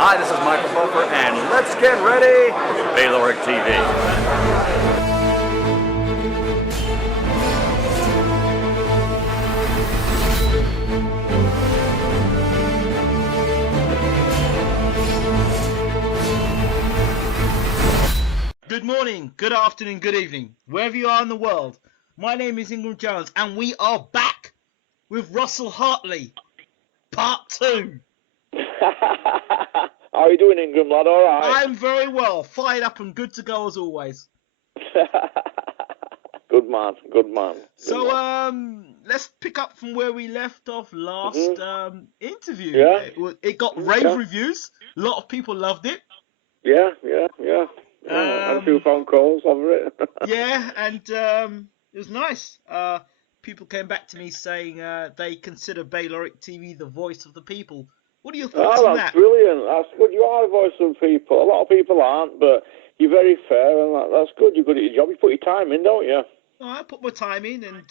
Hi, this is Michael Buffer, and let's get ready for Bayloric TV. Good morning, good afternoon, good evening, wherever you are in the world. My name is Ingram Jones, and we are back with Russell Hartley, part 2. How are you doing, Ingram, lad? All right? I'm very well, fired up and good to go as always. Good man, good man. So, let's pick up from where we left off last interview. Yeah. It got rave reviews. A lot of people loved it. Yeah. Had a few phone calls over it. Yeah, and it was nice. People came back to me saying they consider Bayloric TV the voice of the people. What are your thoughts on that? That's brilliant. That's good. You are a voice of people. A lot of people aren't, but you're very fair, and that's good. You're good at your job. You put your time in, don't you? I put my time in, and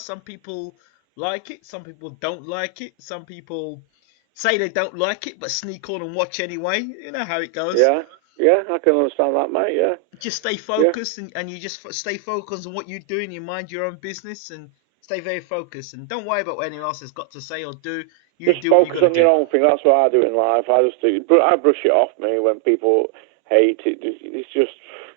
some people like it, some people don't like it, some people say they don't like it but sneak on and watch anyway. You know how it goes. Yeah, I can understand that, mate. Yeah. Just stay focused, and you just stay focused on what you're doing. You mind your own business and stay very focused, and don't worry about what anyone else has got to say or do. You just do what you focus got on to your do. own thing. That's what I do in life. I brush it off me when people hate it. It's just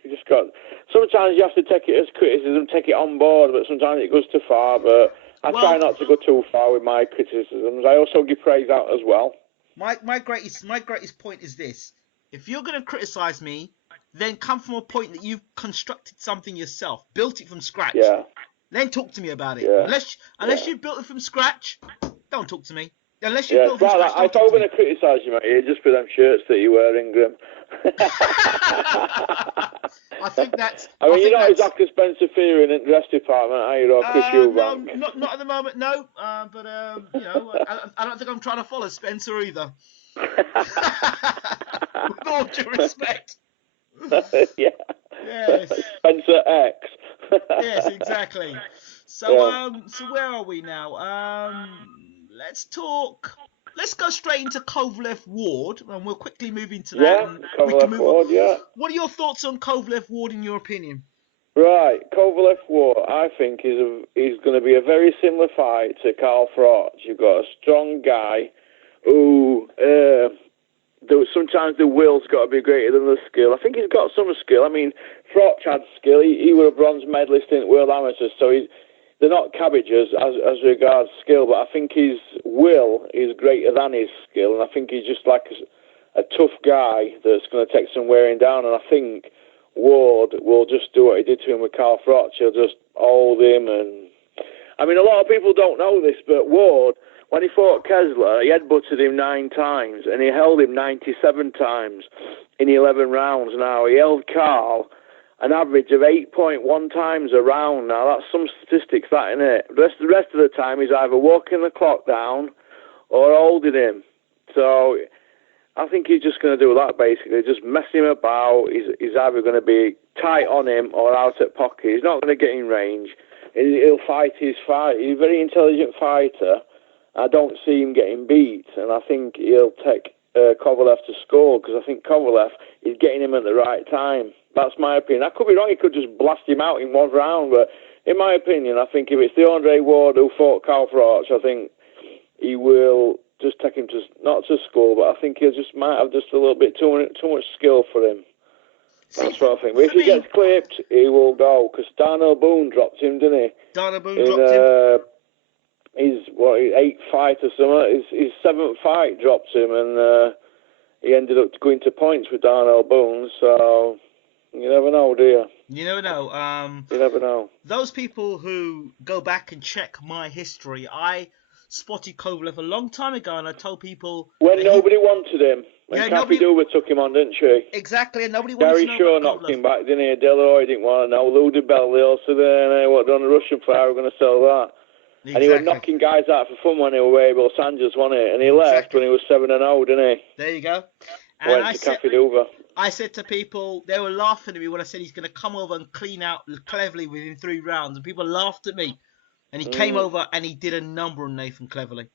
you just got. Sometimes you have to take it as criticism, take it on board, but sometimes it goes too far. But I try not to go too far with my criticisms. I also give praise out as well. My greatest point is this: if you're going to criticize me, then come from a point that you've constructed something yourself, built it from scratch. Yeah. Then talk to me about it. Yeah. Unless you built it from scratch, don't talk to me. Unless you built it from scratch, if I were going to criticise you, mate, it'd just be them shirts that you wear, Ingram. I think that's. I mean, you're not exactly Spencer Fear in the dress department, are you, or Chris Eubank? No, not at the moment, no. But I don't think I'm trying to follow Spencer either. With all due respect. Yeah. Yes. Spencer X. Yes, exactly. So so where are we now? Let's go straight into Kovalev Ward, and we'll quickly move into that. Yeah, Kovalev Ward, yeah. What are your thoughts on Kovalev Ward, in your opinion? Right, Kovalev Ward, I think, is going to be a very similar fight to Carl Froch. You've got a strong guy who sometimes the will's got to be greater than the skill. I think he's got some skill. I mean, Froch had skill. He was a bronze medalist in World Amateurs, so they're not cabbages as regards skill, but I think his will is greater than his skill, and I think he's just like a tough guy that's going to take some wearing down, and I think Ward will just do what he did to him with Carl Froch. He'll just hold him, and I mean, a lot of people don't know this, but Ward, when he fought Kessler, he headbutted him 9 times, and he held him 97 times in 11 rounds. Now, he held Carl an average of 8.1 times a round. Now, that's some statistics, that, isn't it? The rest of the time, he's either walking the clock down or holding him. So I think he's just going to do that, basically, just mess him about. He's either going to be tight on him or out at pocket. He's not going to get in range. He'll fight his fight. He's a very intelligent fighter. I don't see him getting beat, and I think he'll take Kovalev to score, because I think Kovalev is getting him at the right time. That's my opinion. I could be wrong. He could just blast him out in one round, but in my opinion, I think if it's the Andre Ward who fought Carl Froch, I think he will just take him to, not to score, but I think he might have just a little bit too much skill for him. That's what I think. But if he gets clipped, he will go, because Darnell Boone dropped him, didn't he? Darnell Boone dropped him. His 8th fight or something, his 7th fight dropped him, and he ended up going to points with Darnell Boone, so you never know, do you? You never know. You never know. Those people who go back and check my history, I spotted Kovalev a long time ago, and I told people... When nobody wanted him. When Kathy Duber took him on, didn't she? Exactly, and nobody wanted to know. Gary Shaw knocked him back, didn't he? De La Hoya didn't want to know. Lou DiBelli also there, and what done the Russian fight, we're going to sell that. Exactly. And he was knocking guys out for fun when he was away, Los Angeles, wasn't he? And he left when he was 7-0, didn't he? There you go. And went to Cafe Duver. I said to people, they were laughing at me when I said he's going to come over and clean out Cleverly within 3 rounds, and people laughed at me. And he came over and he did a number on Nathan Cleverly.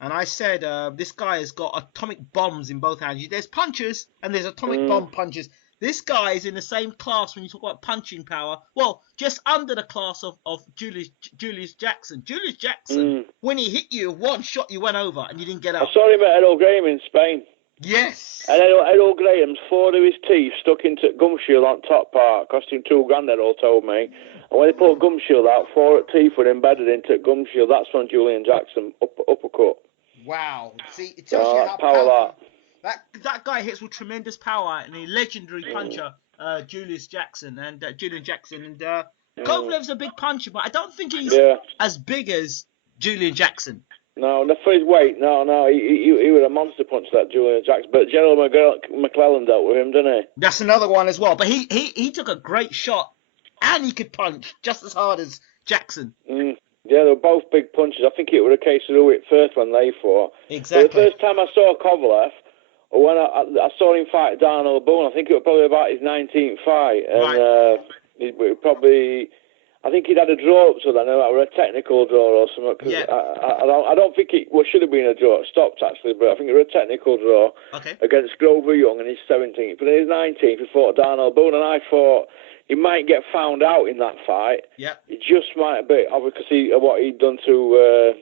And I said, this guy has got atomic bombs in both hands. There's punchers and there's atomic bomb punchers. This guy is in the same class when you talk about punching power. Well, just under the class of Julius Jackson. Julius Jackson, when he hit you, one shot, you went over and you didn't get up. I saw him at Errol Graham in Spain. Yes. And Errol Graham's 4 of his teeth stuck into gum shield on top part, cost him $2,000, Errol told me. And when they pulled gum shield out, 4 teeth were embedded into gum shield. That's when Julian Jackson uppercut. Wow. See, it tells you how powerful. That guy hits with tremendous power, and a legendary puncher, Julian Jackson. And Kovalev's a big puncher, but I don't think he's as big as Julian Jackson. No, for his weight, no. He was a monster puncher, that Julian Jackson. But General McClellan dealt with him, didn't he? That's another one as well. But he took a great shot, and he could punch just as hard as Jackson. Yeah, they were both big punchers. I think it was a case of who hit first when they fought. Exactly. But the first time I saw Kovalev, when I saw him fight Darnell Boone, I think it was probably about his 19th fight. And I think he'd had a draw up to then, or a technical draw or something. Cause I don't think it should have been a draw. It stopped, actually, but I think it was a technical draw against Grover Young in his 17th. But in his 19th, he fought Darnell Boone, and I thought he might get found out in that fight. Yeah. He just might be, obviously, what he'd done to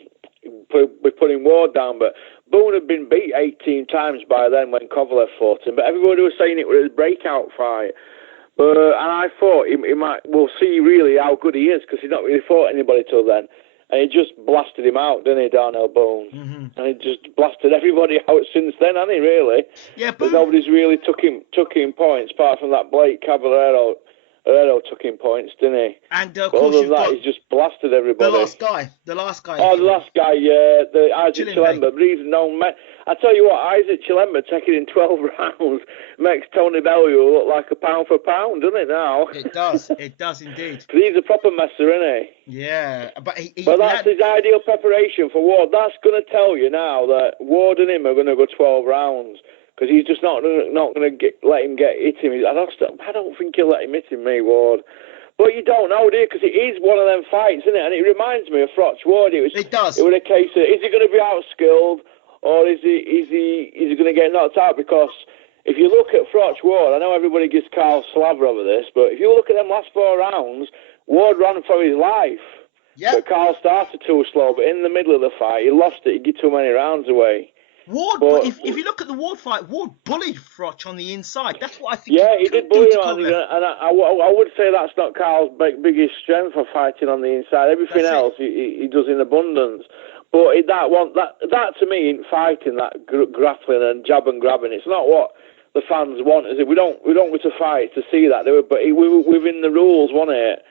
putting Ward down. But Boone had been beat 18 times by then when Kovalev fought him. But everybody was saying it was his breakout fight. And I thought we'll see really how good he is, because he's not really fought anybody till then. And he just blasted him out, didn't he, Darnell Boone? Mm-hmm. And he just blasted everybody out since then, hasn't he, really? Yeah, but nobody's really took him points, apart from that Blake Caballero. Herrero took him points, didn't he? And of course, other than that, he's just blasted everybody. The last guy. Oh, the last guy, the Isaac Chilemba. But he's known. I tell you what, Isaac Chilemba taking in 12 rounds makes Tony Bellew look like a pound for pound, doesn't it now? It does. It does indeed. Because he's a proper messer, isn't he? Yeah, but that's his ideal preparation for Ward. That's going to tell you now that Ward and him are going to go 12 rounds. Because he's just not going to let him hit him. I don't think he'll let him hit him, Ward. But you don't know, do you? Because it is one of them fights, isn't it? And it reminds me of Froch Ward. It does. It was a case of, is he going to be outskilled, or is he going to get knocked out? Because if you look at Froch Ward, I know everybody gives Carl slaver over this, but if you look at them last 4 rounds, Ward ran for his life. Yeah. But Carl started too slow, but in the middle of the fight, he lost it. He gave too many rounds away. Ward, but if you look at the Ward fight, Ward bullied Froch on the inside. That's what I think. Yeah, he did bully him, and I would say that's not Carl's biggest strength for fighting on the inside. Everything else he does in abundance. But that to me ain't fighting, that grappling and jab and grabbing. It's not what the fans want, is it? We don't go to fight to see that, but we were within the rules, wasn't it?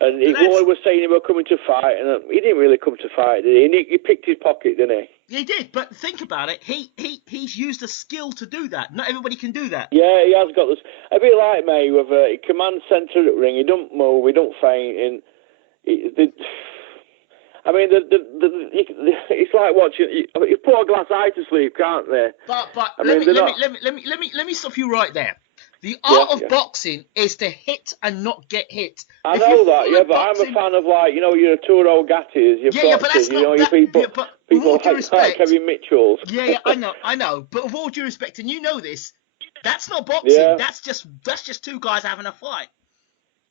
And Ward was saying he was coming to fight, and he didn't really come to fight, did he? He picked his pocket, didn't he? He did, but think about it. He's used a skill to do that. Not everybody can do that. Yeah, he has got this. A bit like Mayweather, he commands centre at ring. He don't move. He don't feint. It's like watching. You put a glass eye to sleep, can't they? But let me stop you right there. The art of boxing is to hit and not get hit. I know that, but I'm a fan of, your Arturo Gattis, your boxers, your people like Kevin Mitchell's. Yeah, I know. But with all due respect, and you know this, that's not boxing. Yeah. That's just 2 guys having a fight.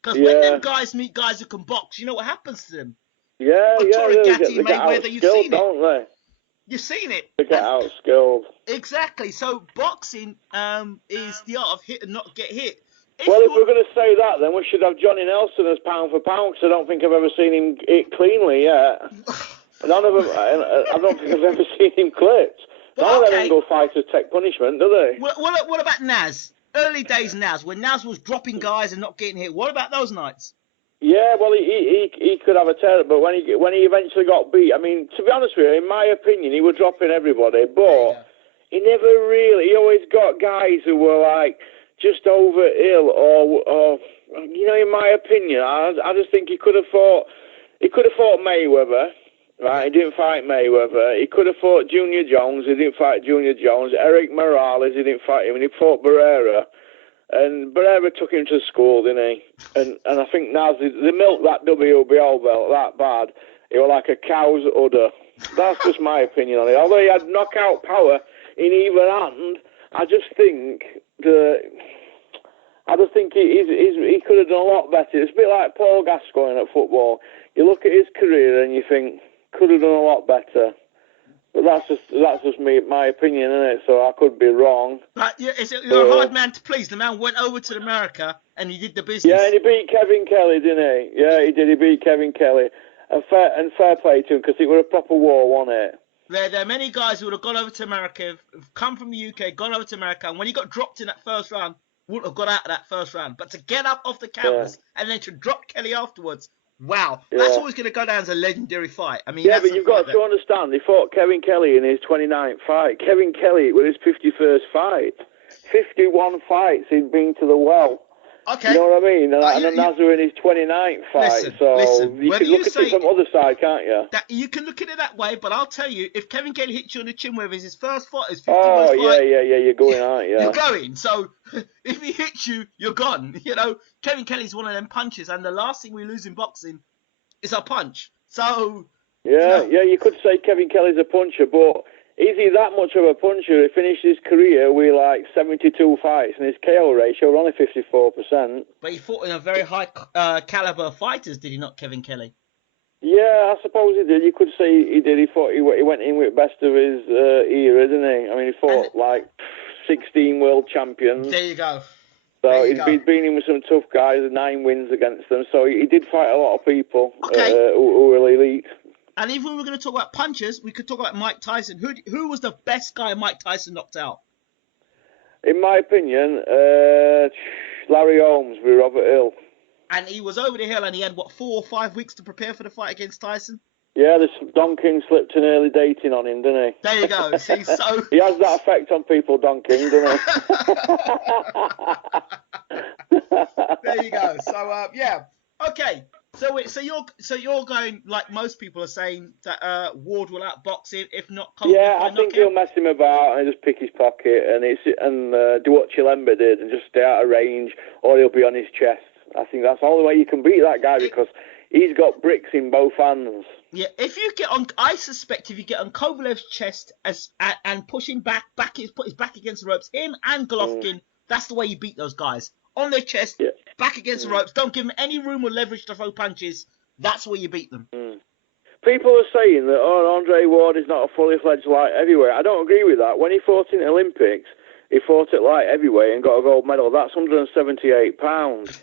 Because when them guys meet guys who can box, you know what happens to them? Arturo Gatti, Mayweather, you've seen it. Don't they? You've seen it. They get outskilled. Exactly. So boxing is the art of hit and not get hit. If we're going to say that, then we should have Johnny Nelson as pound for pound, because I don't think I've ever seen him hit cleanly yet. None of them. I don't think I've ever seen him clipped. None of them English fighters take punishment, do they? What about Naz? Early days Naz, when Naz was dropping guys and not getting hit. What about those nights? Yeah, well, he could have a terror, but when he eventually got beat, I mean, to be honest with you, in my opinion, he was dropping everybody, but he never really. He always got guys who were like just over ill, or in my opinion, I just think he could have fought Mayweather. Right, he didn't fight Mayweather. He could have fought Junior Jones. He didn't fight Junior Jones. Eric Morales. He didn't fight him, and he fought Barrera. And Barrera took him to school, didn't he? And I think now they milked that WBO belt that bad. It was like a cow's udder. That's just my opinion on it. Although he had knockout power in either hand, I just think he could have done a lot better. It's a bit like Paul Gascoigne at football. You look at his career and you think, could have done a lot better. But that's just my opinion, isn't it? So I could be wrong. But you're a hard man to please. The man went over to America and he did the business. Yeah, and he beat Kevin Kelly, didn't he? Yeah, he did. He beat Kevin Kelly. And fair play to him, because it was a proper war, wasn't it? There are many guys who would have gone over to America, have come from the UK, gone over to America, and when he got dropped in that first round, wouldn't have got out of that first round. But to get up off the canvas and then to drop Kelly afterwards, wow, that's always going to go down as a legendary fight. I mean, yeah, but you've got to understand, he fought Kevin Kelly in his 29th fight. Kevin Kelly was his 51st fight. 51 fights he'd been to the well. Okay. You know what I mean? And Nazar in his 29th fight. Listen, you can look at it from the other side, can't you? You can look at it that way, but I'll tell you, if Kevin Kelly hits you on the chin with his first fight, his 51st fight... yeah, you're going, aren't you? You're going. So, if he hits you, you're gone. You know, Kevin Kelly's one of them punches, and the last thing we lose in boxing is a punch. So... Yeah, you could say Kevin Kelly's a puncher, but... Is he that much of a puncher? He finished his career with like 72 fights, and his KO ratio was only 54%. But he fought in a very high caliber fighters, did he not, Kevin Kelly? Yeah, I suppose he did. You could say he did. He went in with best of his era, didn't he? I mean, he fought like 16 world champions. There you go. So he's been in with some tough guys, 9 wins against them. So he did fight a lot of people who were elite. And if we were going to talk about punchers, we could talk about Mike Tyson. Who was the best guy Mike Tyson knocked out? In my opinion, Larry Holmes with Robert Hill. And he was over the hill and he had, 4 or 5 weeks to prepare for the fight against Tyson? Yeah, Don King slipped an early dating on him, didn't he? There you go. See, so... He has that effect on people, Don King, doesn't he? There you go. So, yeah. Okay. So you're going, like most people are saying, that Ward will outbox him, if not Kovalev. Yeah, I think he'll mess him about and just pick his pocket and do what Chilemba did and just stay out of range, or he'll be on his chest. I think that's the only way you can beat that guy, because he's got bricks in both hands. Yeah, I suspect if you get on Kovalev's chest and push him put his back against the ropes, him and Golovkin, that's the way you beat those guys. On their chest, back against the ropes, don't give them any room or leverage to throw punches. That's where you beat them. People are saying that, Andre Ward is not a fully fledged light heavyweight. I don't agree with that. When he fought in the Olympics, he fought at light heavyweight and got a gold medal. That's 178 pounds.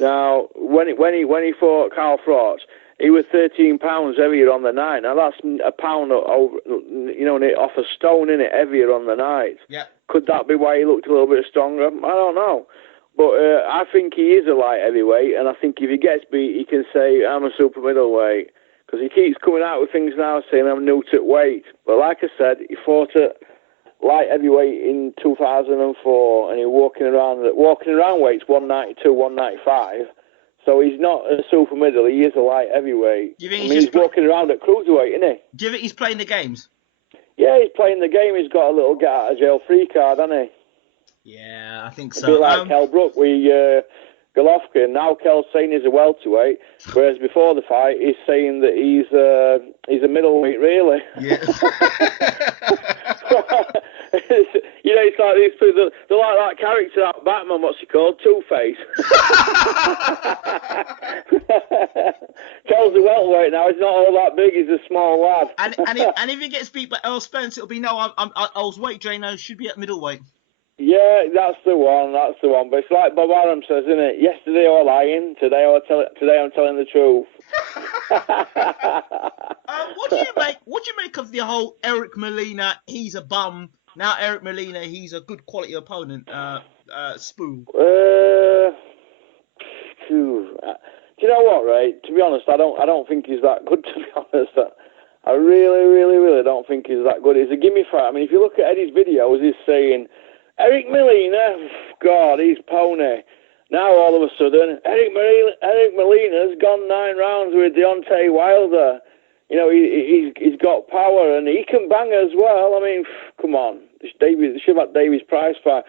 Now, when he fought Carl Froch, he was 13 pounds heavier on the night. Now that's a pound over, off a stone, innit, heavier on the night. Yeah. Could that be why he looked a little bit stronger? I don't know. But I think he is a light heavyweight, and I think if he gets beat, he can say, I'm a super middleweight. Because he keeps coming out with things now saying I'm new to weight. But like I said, he fought at light heavyweight in 2004, and he's walking around weights 192, 195. So he's not a super middle, he is a light heavyweight. He's walking around at cruiserweight, isn't he? Do you think he's playing the games? Yeah, he's playing the game. He's got a little get out of jail free card, hasn't he? Yeah, I think so. A bit like Kell Brook with Golovkin. Now Kell's saying he's a welterweight, whereas before the fight he's saying that he's a middleweight, really. Yeah. It's like these people, they're like that character out Batman, what's he called? Two-Face. Kell's a welterweight now, he's not all that big, he's a small lad. and if he gets beat by Earl Spence, it'll be, I was weight drainer, should be at middleweight. Yeah, that's the one. But it's like Bob Arum says, isn't it? Yesterday I was lying, today I'm telling the truth. What do you make of the whole Eric Molina? He's a bum. Now Eric Molina, he's a good quality opponent. Spool. Do you know what? Right? To be honest, I don't think he's that good. To be honest, I really, really, really don't think he's that good. He's a gimme fight. I mean, if you look at Eddie's videos, he's saying, Eric Molina, God, he's pony. Now all of a sudden, Eric Molina's gone 9 rounds with Deontay Wilder. He's got power and he can bang as well. I mean, come on. They should have had Davies Prize fight.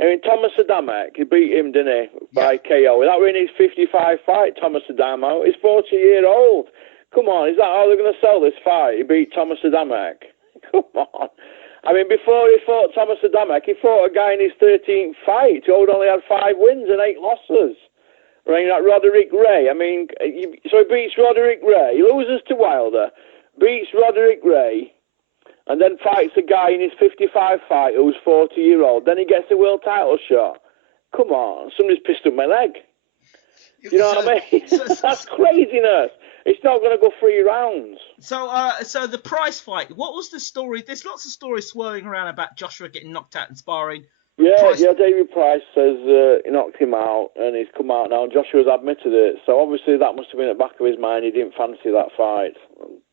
I mean, Thomas Adamek, he beat him, didn't he, by KO. That was in his 55 fight, Thomas Adamek. He's 40-year-old. Come on, is that how they're going to sell this fight? He beat Thomas Adamek. Come on. I mean, before he fought Thomas Adamek, he fought a guy in his 13th fight who had only had 5 wins and 8 losses. Right, like Roderick Ray. I mean, so he beats Roderick Ray, he loses to Wilder, beats Roderick Ray, and then fights a guy in his 55 fight who's 40-year-old. Then he gets a world title shot. Come on, somebody's pissed up my leg. You know what I mean? That's craziness. It's not going to go 3 rounds. So the Price fight, what was the story? There's lots of stories swirling around about Joshua getting knocked out in sparring. Yeah, David Price says he knocked him out, and he's come out now, and Joshua's admitted it. So obviously that must have been at the back of his mind. He didn't fancy that fight.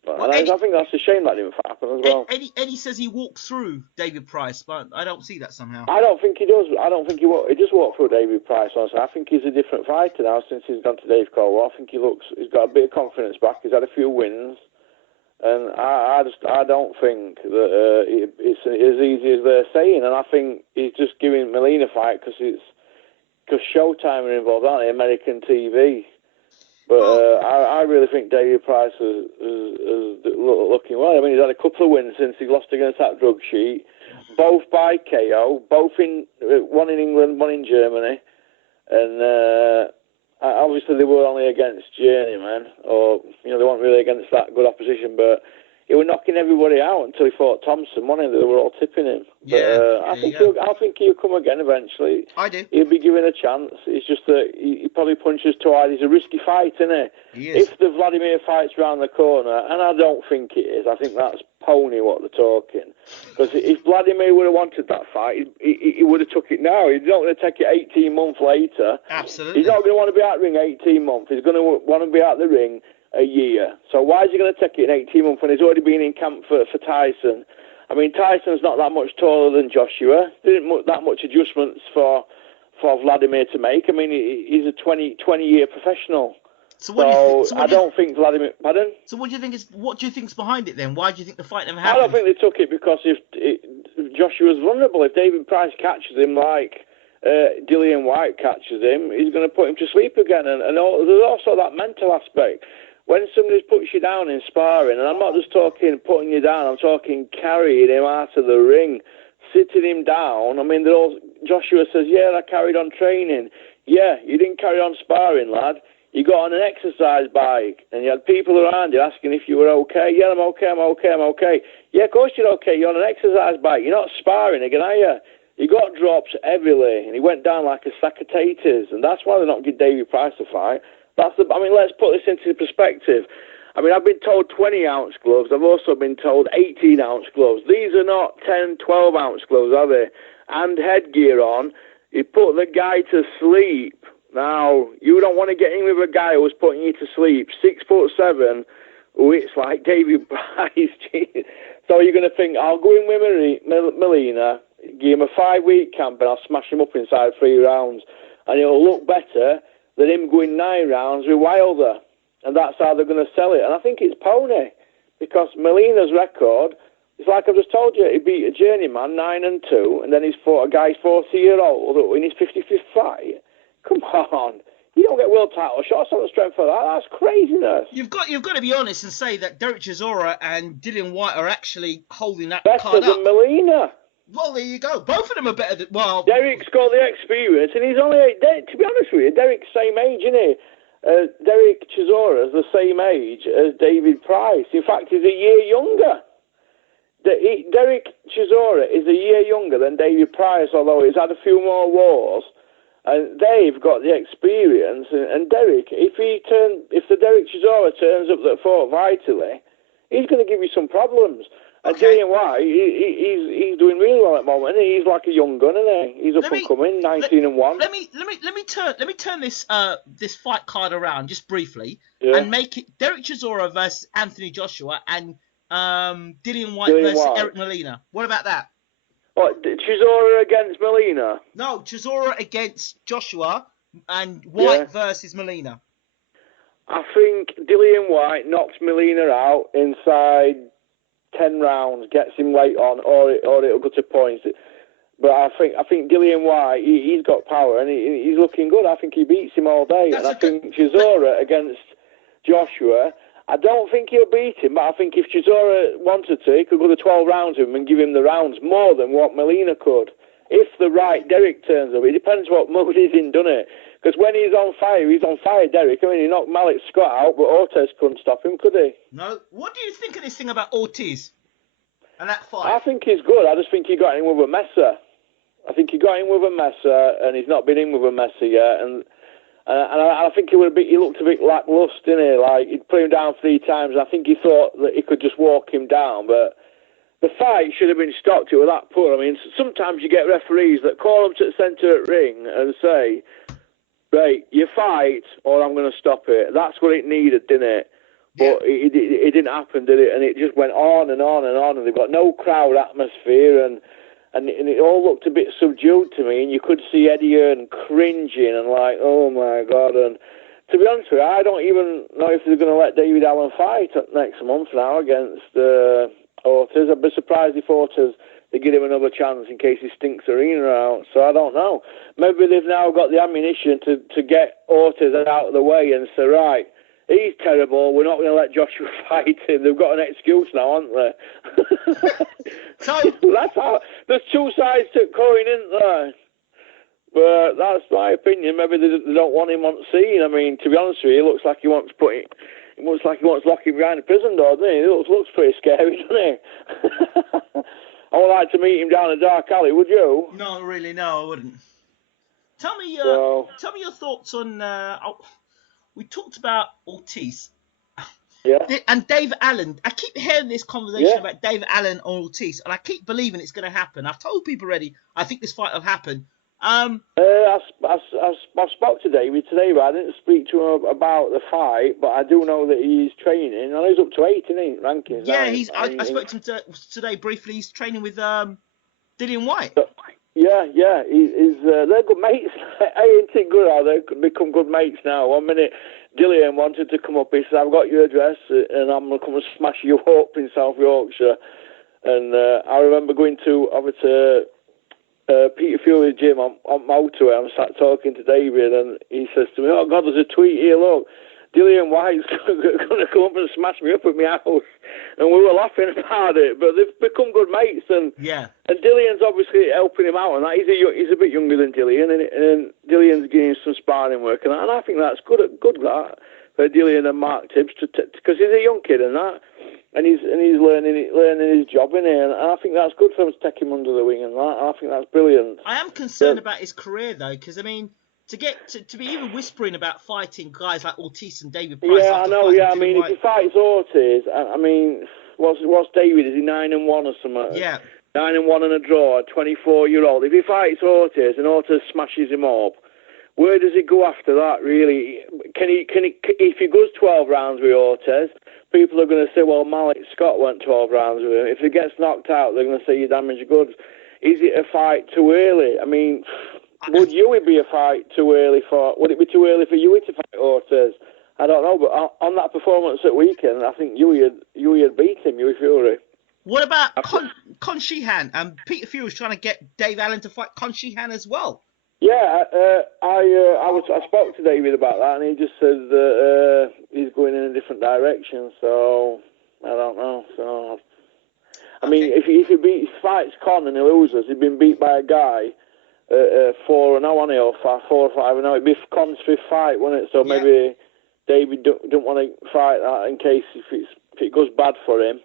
Well, I think that's a shame that didn't happen as well. Eddie says he walked through David Price, but I don't see that somehow. I don't think he does. I don't think he just walked through David Price, honestly. I think he's a different fighter now since he's gone to Dave Colwell. I think he's got a bit of confidence back. He's had a few wins. And I don't think that it's as easy as they're saying. And I think he's just giving Molina a fight because Showtime are involved, aren't they? American TV. But I really think David Price is looking well. I mean, he's had a couple of wins since he lost against that drug sheet, both by KO, one in England, one in Germany, and obviously they were only against Journeyman, or they weren't really against that good opposition, but he was knocking everybody out until he fought Thompson. One of them, they were all tipping him. Yeah, I think he'll come again eventually. I do. He'll be given a chance. It's just that he probably punches too hard. He's a risky fight, isn't he? He is. If the Vladimir fight's round the corner, and I don't think it is, I think that's pony what they're talking. Because if Vladimir would have wanted that fight, he would have took it now. He's not going to take it 18 months later. Absolutely. He's not going to want to be out the ring 18 months. He's going to want to be out the ring a year. So why is he going to take it in 18 months when he's already been in camp for Tyson? I mean, Tyson's not that much taller than Joshua. There isn't that much adjustments for Vladimir to make. I mean, he's a 20-year professional. I don't think Vladimir. Pardon? So what do you think's behind it then? Why do you think the fight never happened? I don't think they took it because if Joshua's vulnerable, if David Price catches him like Dillian White catches him, he's going to put him to sleep again. And there's also that mental aspect. When somebody puts you down in sparring, and I'm not just talking putting you down, I'm talking carrying him out of the ring, sitting him down. I mean, Joshua says, yeah, I carried on training. Yeah, you didn't carry on sparring, lad. You got on an exercise bike, and you had people around you asking if you were okay. Yeah, I'm okay. Yeah, of course you're okay. You're on an exercise bike. You're not sparring again, are you? He got drops heavily, and he went down like a sack of taters, and that's why they're not giving David Price a fight. Let's put this into perspective. I mean, I've been told 20-ounce gloves. I've also been told 18-ounce gloves. These are not 10, 12-ounce gloves, are they? And headgear on. You put the guy to sleep. Now, you don't want to get in with a guy who's putting you to sleep. 6'7", it's like David Price. So you're going to think, I'll go in with Molina, give him a 5-week camp, and I'll smash him up inside 3 rounds. And it'll look better than him going 9 rounds with Wilder. And that's how they're going to sell it. And I think it's pony, because Molina's record, it's like I've just told you, he beat a journeyman 9-2, and then he's fought a guy 40-year-old in his 55th fight. Come on. You don't get world title shots on the strength of that. That's craziness. You've got to be honest and say that Derek Chisora and Dillian White are actually holding that card up. Better than Molina. Well, there you go. Both of them are better than... Well, Derek's got the experience, and he's only... To be honest with you, Derek's same age, isn't he? Derek Chisora's the same age as David Price. In fact, he's a year younger. Derek Chisora is a year younger than David Price, although he's had a few more wars. And they've got the experience. And Derek, if the Derek Chisora turns up that fought vitally, he's going to give you some problems. And Dillian White, he's doing really well at the moment. And he's like a young gun, isn't he? He's up and coming, 19-1. Let me turn this fight card around just briefly and make it Derek Chisora versus Anthony Joshua and Dillian White versus Eric Molina. What about that? What, Chisora against Molina? No, Chisora against Joshua and White versus Molina. I think Dillian White knocks Molina out inside 10 rounds, gets him late on, or it'll go to points. But I think Dillian White, he's got power and he's looking good. I think he beats him all day. I think Chisora against Joshua, I don't think he'll beat him, but I think if Chisora wanted to, he could go to 12 rounds with him and give him the rounds more than what Molina could. If the right Derek turns up, it depends what mode he's in, doesn't it? Because when he's on fire, Derek. I mean, he knocked Malik Scott out, but Ortiz couldn't stop him, could he? No. What do you think of this thing about Ortiz and that fight? I think he's good. I just think he got in with a messer. And he's not been in with a messer yet. And I think he looked a bit lacklustre, didn't he? Like, he'd put him down 3 times, and I think he thought that he could just walk him down, but the fight should have been stopped. It was that poor. I mean, sometimes you get referees that call them to the centre of the ring and say, right, you fight or I'm going to stop it. That's what it needed, didn't it? But it didn't happen, did it? And it just went on and on and on, and they've got no crowd atmosphere, and it all looked a bit subdued to me, and you could see Eddie Hearn cringing and like, oh my God. And to be honest with you, I don't even know if they're going to let David Allen fight next month now against Ortiz. I'd be surprised if Ortiz, they give him another chance in case he stinks Arena out. So I don't know. Maybe they've now got the ammunition to get Ortiz out of the way and say, right, he's terrible, we're not going to let Joshua fight him. They've got an excuse now, haven't they? So that's how. There's 2 sides to the coin, isn't there? But that's my opinion. Maybe they don't want him on scene. I mean, to be honest with you, it looks like he wants to lock him behind a prison door, doesn't he? It looks pretty scary, doesn't he? I would like to meet him down a dark alley, would you? no, really, no, I wouldn't. Tell me your thoughts on. We talked about Ortiz. Yeah. And David Allen. I keep hearing this conversation about David Allen and Ortiz, and I keep believing it's going to happen. I've told people already. I think this fight will happen. I spoke to David today, but I didn't speak to him about the fight. But I do know that he's training, and he's up to 8, isn't he? Rankings. Yeah, I spoke to him today briefly. He's training with Dillian White. Yeah. They're good mates. Ain't it good how they could become good mates now? 1 minute, Dillian wanted to come up. He said, "I've got your address, and I'm gonna come and smash you up in South Yorkshire." And I remember going over to Peter Fury's gym on motorway. I'm sat talking to David, and he says to me, "Oh God, there's a tweet here. Look, Dillian White's going to come up and smash me up at my house." And we were laughing about it, but they've become good mates. And Dillian's obviously helping him out, and that he's a bit younger than Dillian, and Dillian's getting some sparring work, and I think that's good that for Dillian and Mark Tibbs because he's a young kid and that, and he's learning his job in here, and I think that's good for him to take him under the wing, and that I think that's brilliant. I am concerned about his career though, because I mean, to be even whispering about fighting guys like Ortiz and David Price. Yeah, I know. Yeah, I mean, if he fights Ortiz, I mean, what's David? Is he 9-1 or something? Yeah. 9-1 and a draw, a 24-year-old. If he fights Ortiz and Ortiz smashes him up, where does he go after that? Really, can he? If he goes 12 rounds with Ortiz, people are going to say, well, Malik Scott went 12 rounds with him. If he gets knocked out, they're going to say you damaged goods. Is it a fight too early? I mean, would Huey be a fight too early for? Would it be too early for Huey to fight Ortiz? I don't know, but on that performance at weekend, I think Huey had beat him, Huey Fury. What about Con Sheehan? Peter Fury was trying to get Dave Allen to fight Con Sheehan as well. Yeah, I spoke to David about that, and he just says that he's going in a different direction. So I don't know. So I mean, if he fights Con and he loses, he'd been beat by a guy 4-0, on it, or 4 or 5-0. It'd be Con's 5th fight, wouldn't it? So maybe David don't want to fight that in case if it goes bad for him.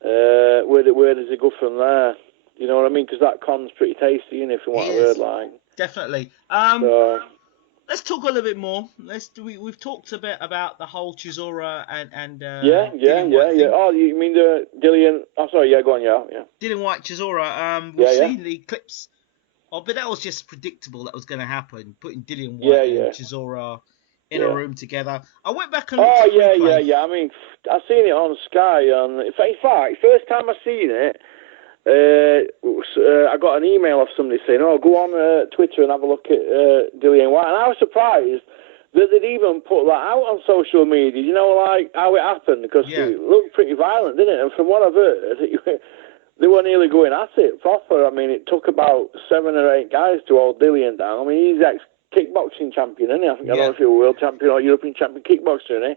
Where does he go from there? You know what I mean? Because that Con's pretty tasty, isn't it, from what I heard, like. Definitely. Let's talk a little bit more. We've talked a bit about the whole Chisora and yeah. Oh, you mean the Dillian? Oh, sorry. Yeah, go on. Yeah. Dillian White Chisora. We've seen the clips. Oh, but that was just predictable. That was going to happen. Putting Dillian White and Chisora in a room together. I went back and looked at the replay. Yeah. I mean, I seen it on Sky. In fact, first time I seen it. I got an email of somebody saying, "Oh, go on Twitter and have a look at Dillian White," and I was surprised that they'd even put that out on social media. You know, like how it happened, because it looked pretty violent, didn't it? And from what I've heard, they were nearly going at it proper. I mean, it took about 7 or 8 guys to hold Dillian down. I mean, he's ex-kickboxing champion, isn't he? I don't know if he's a world champion or European champion kickboxer, isn't he?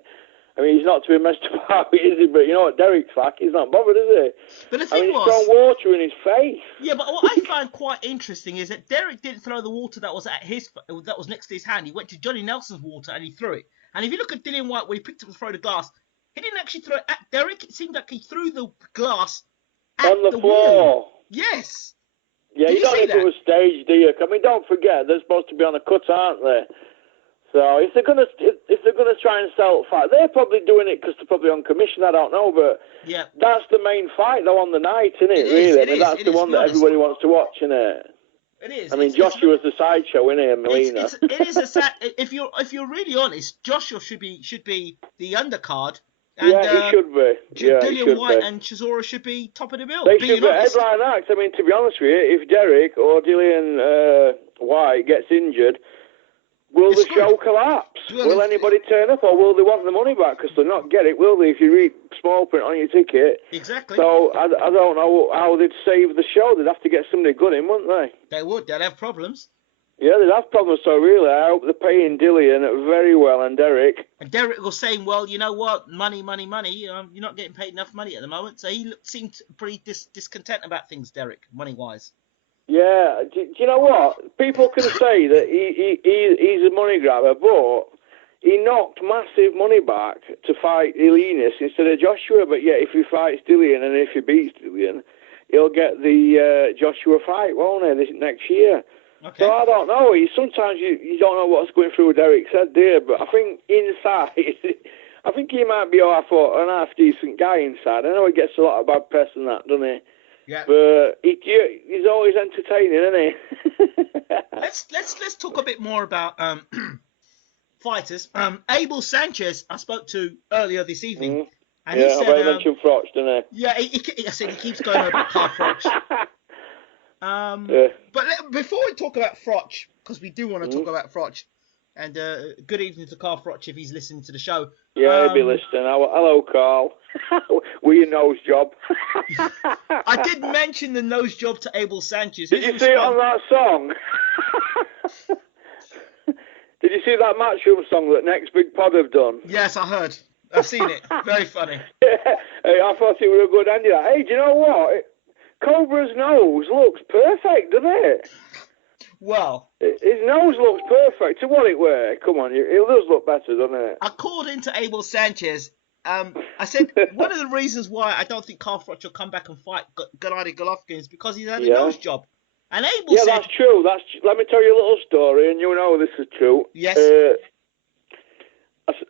I mean, he's not to be messed about, is he? But you know what Derek's like? He's not bothered, is he? But the thing he's was, thrown water in his face. Yeah, but what I find quite interesting is that Derek didn't throw the water that was next to his hand. He went to Johnny Nelson's water and he threw it. And if you look at Dillian White when he picked up to throw the glass, he didn't actually throw it at Derek. It seemed like he threw the glass at on the floor. Wall. Yes. Yeah, you don't know if it was staged, do you? I mean, don't forget they're supposed to be on a cut, aren't they? So if they're gonna try and sell fight, they're probably doing it because they're probably on commission. I don't know, but yeah, that's the main fight though on the night, isn't it? Really, that's the one that everybody wants to watch, isn't it? It is. I mean, Joshua's the sideshow, isn't he, Melina? It is a sad. If you're really honest, Joshua should be the undercard. And, yeah, he should be. Yeah, Dillian White and Chisora should be top of the bill. They should be headline acts. I mean, to be honest with you, if Derek or Dillian White gets injured, will the show collapse? Will anybody turn up, or will they want the money back? Because they'll not get it, will they, if you read small print on your ticket? Exactly. So I don't know how they'd save the show. They'd have to get somebody good in, wouldn't they? They would. They'd have problems. Yeah, they'd have problems. So really, I hope they're paying Dillian very well and Derek. And Derek was saying, well, you know what, money. You're not getting paid enough money at the moment. So he seemed pretty discontent about things, Derek, money-wise. Yeah, do you know what? People can say that he's a money grabber, but he knocked massive money back to fight Elias instead of Joshua. But yet, if he fights Dillian and if he beats Dillian, he'll get the Joshua fight, won't he, this next year? Okay. So I don't know. Sometimes you don't know what's going through Derek's head, dear. But I think inside, I think he might be a half decent guy inside. I know he gets a lot of bad press and that, doesn't he? Yeah. But he's always entertaining, isn't he? Let's talk a bit more about fighters. Abel Sanchez, I spoke to earlier this evening, and he said, I mentioned Froch, didn't he? Yeah, I said he keeps going over Carl Froch. Yeah. But before we talk about Froch, because we do want to talk about Froch, and good evening to Carl Froch if he's listening to the show. Yeah, he'll be listening. Hello, Carl. With your nose job. I did mention the nose job to Abel Sanchez. Did you see it on that song? Did you see that Matchroom song that Next Big Pod have done? Yes, I heard. I've seen it. Very funny. Yeah, I thought it was a good ending. Hey, do you know what? Cobra's nose looks perfect, doesn't it? Well, his nose looks perfect to what it were. Come on, it does look better, doesn't it? According to Abel Sanchez, I said one of the reasons why I don't think Carl Froch will come back and fight Gennady Golovkin is because he's had a nose job. And Abel said... that's true. Let me tell you a little story, and you know this is true. Yes.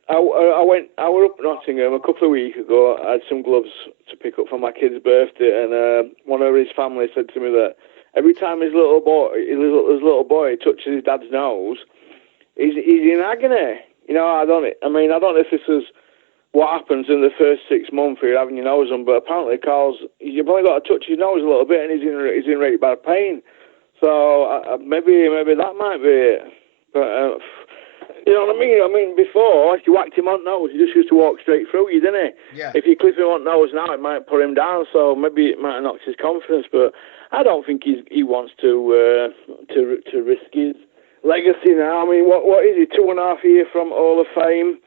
I was up Nottingham a couple of weeks ago. I had some gloves to pick up for my kid's birthday, and one of his family said to me that every time his little boy touches his dad's nose, he's in agony. You know, I don't know if this is what happens in the first 6 months for you having your nose on, but apparently you've only got to touch his nose a little bit, and he's in really bad pain. So maybe that might be it. But you know what I mean? I mean, before, if you whacked him on the nose, he just used to walk straight through you, didn't he? Yeah. If you clip him on the nose now, it might put him down, so maybe it might have knocked his confidence, but I don't think he wants to risk his legacy now. I mean, what is he, 2.5 years from Hall of Fame?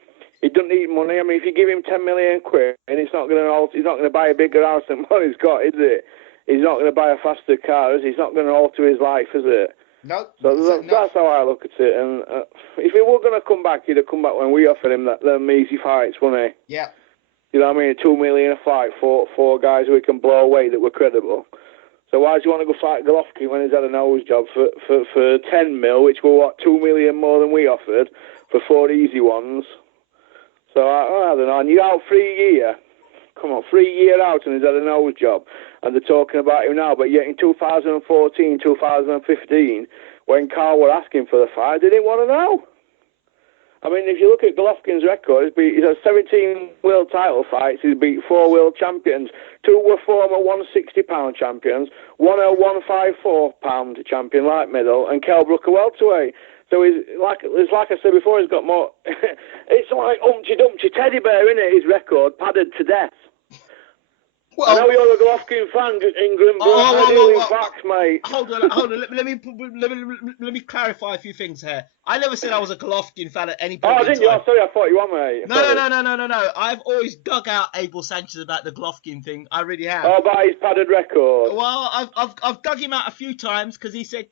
He doesn't need money. I mean, if you give him 10 million quid, and he's not going to buy a bigger house than what he's got, is it? He's not going to buy a faster car, is he? He's not going to alter his life, is it? No. So that's how I look at it. And if he were going to come back, he'd have come back when we offered him them easy fights, wouldn't he? Yeah. You know what I mean? 2 million a fight for four guys who he can blow away that were credible. So why do you want to go fight Golovkin when he's had a nose job for 10 mil, which were 2 million more than we offered for 4 easy ones? So I don't know. And you're out 3 years. Come on, 3 years out and he's had a nose job. And they're talking about him now. But yet in 2014, 2015, when Carl were asking for the fight, they didn't want to know. I mean, if you look at Golovkin's record, he's had 17 world title fights. He's beat 4 world champions. 2 were former 160-pound champions. 1 a 154-pound champion, light middle, and Kell Brook a welterweight. So he's like I said before, he's got more. It's like Humpty Dumpty teddy bear, isn't it? His record padded to death. Well, I know you're a Golovkin fan, England, but I deal in facts, mate. Hold on. Let me clarify a few things here. I never said I was a Golovkin fan at any point. Oh, didn't you? Oh, sorry, I thought you were, mate. No. I've always dug out Abel Sanchez about the Golovkin thing. I really have. Oh, about his padded record. Well, I've dug him out a few times because he said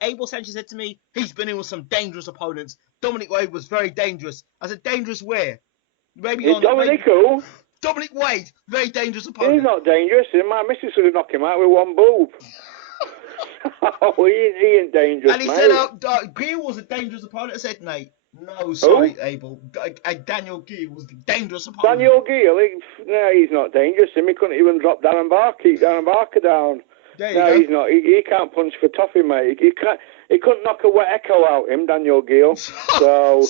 Abel Sanchez said to me he's been in with some dangerous opponents. Dominic Wade was very dangerous. I said dangerous where? Maybe on Dominic who? Dominic Wade, very dangerous opponent. He's not dangerous. My missus would have knocked him out with one boob. Oh, he ain't dangerous, and he mate. said Gill was a dangerous opponent. I said, mate, no, sorry, Abel. Daniel Gill was a dangerous opponent. Daniel Gill? No, he's not dangerous. He couldn't even drop Darren Barker, keep Darren Barker down. He's not. He can't punch for toffee, mate. He couldn't knock a wet echo out him, Daniel Gill. So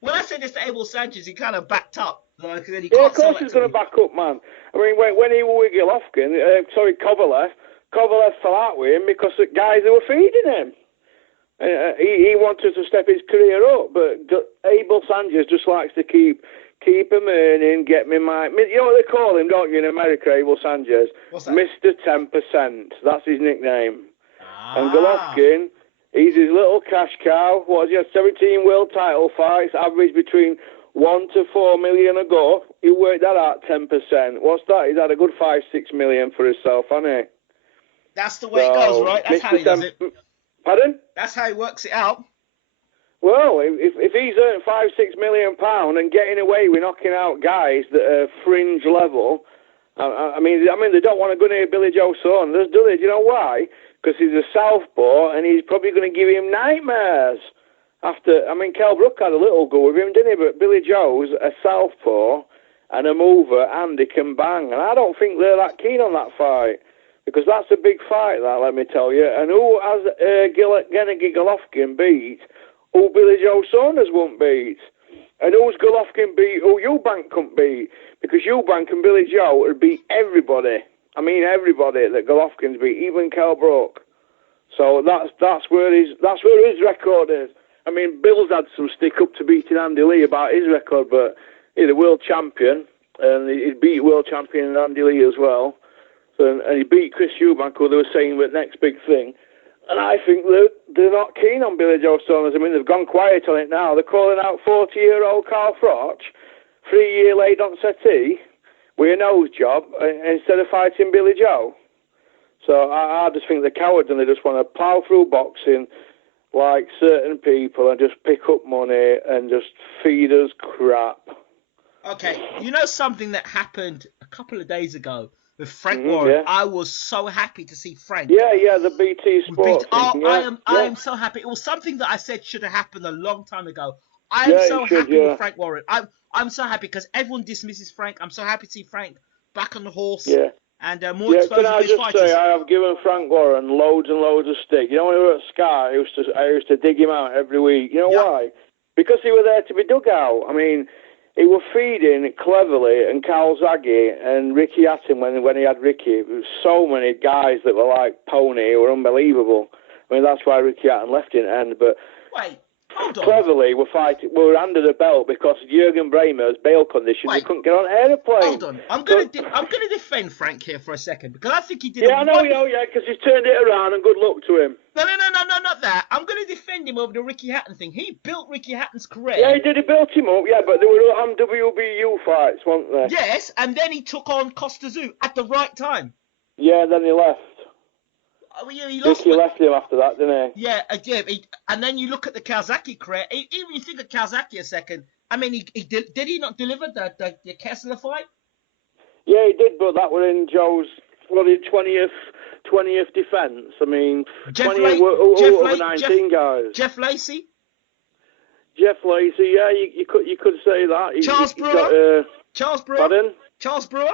when I said this to Abel Sanchez, he kind of backed up. Like, then he of course he's going to back up, man. I mean, when he was with Golovkin, Kovalev fell out with him because the guys who were feeding him. He wanted to step his career up, but Abel Sanchez just likes to keep him earning, get me my... You know what they call him, don't you, in America, Abel Sanchez? What's that? Mr. 10%. That's his nickname. And Golovkin, he's his little cash cow. He had 17 world title fights, average between 1 to 4 million a go. He worked that out 10%. What's that? He's had a good 5-6 million for himself, hasn't he? That's the way it goes, right? That's how he does it. Pardon? That's how he works it out. Well, if he's earned £5-6 million and getting away with knocking out guys that are fringe level, I mean, they don't want to go near Billy Joe Saunders, do they? Do you know why? Because he's a southpaw and he's probably going to give him nightmares. Kell Brook had a little go with him, didn't he? But Billy Joe's a southpaw and a mover, and he can bang. And I don't think they're that keen on that fight. Because that's a big fight, that, let me tell you. And who has Gennady Golovkin beat who Billy Joe Saunders won't beat? And who's Golovkin beat who Eubank couldn't beat? Because Eubank and Billy Joe would beat everybody. I mean everybody that Golovkin's beat, even Kell Brook. So that's where his record is. I mean, Bill's had some stick up to beating Andy Lee about his record, but he's a world champion, and he beat world champion Andy Lee as well. And he beat Chris Eubank, who they were saying was the next big thing. And I think they're not keen on Billy Joe Saunders. I mean, they've gone quiet on it now. They're calling out 40-year-old Carl Froch, 3-year laid on settee, with a nose job, instead of fighting Billy Joe. So I just think they're cowards and they just want to plough through boxing like certain people and just pick up money and just feed us crap. Okay, you know something that happened a couple of days ago with Frank Warren? Yeah. I was so happy to see Frank. Yeah, the BT Sport thing. I am so happy. It was something that I said should have happened a long time ago. I am so happy with Frank Warren. I'm so happy because everyone dismisses Frank. I'm so happy to see Frank back on the horse. Yeah. And more exposure can I to his just fighters. say, I have given Frank Warren loads and loads of stick. You know, when we were at Sky, I used to dig him out every week. You know why? Because he was there to be dug out. I mean, he was feeding Cleverly and Calzaghe and Ricky Hatton when he had Ricky. There was so many guys that were like Pony who were unbelievable. I mean, that's why Ricky Hatton left in the end. But wait, hold on. Cleverly were under the belt because Jürgen Bremer's bail conditions. He couldn't get on an airplane. Hold on. I'm gonna defend Frank here for a second because I think he did. Yeah, I know, because he's turned it around and good luck to him. No, not that. I'm going to defend him over the Ricky Hatton thing. He built Ricky Hatton's career. Yeah, he did. He built him up, but they were on WBU fights, weren't they? Yes, and then he took on Costa Zoo at the right time. Yeah, then he left. Oh, yeah, he lost. Ricky left him after that, didn't he? Yeah, and then you look at the Calzaghe career. Even you think of Calzaghe a second. I mean, did he not deliver the Kessler fight? Yeah, he did, but that were in Joe's 20th defence. I mean, over 19 guys. Jeff Lacey? Jeff Lacey, yeah, you could say that. Charles Brewer? Charles Brewer? Pardon? Charles Brewer?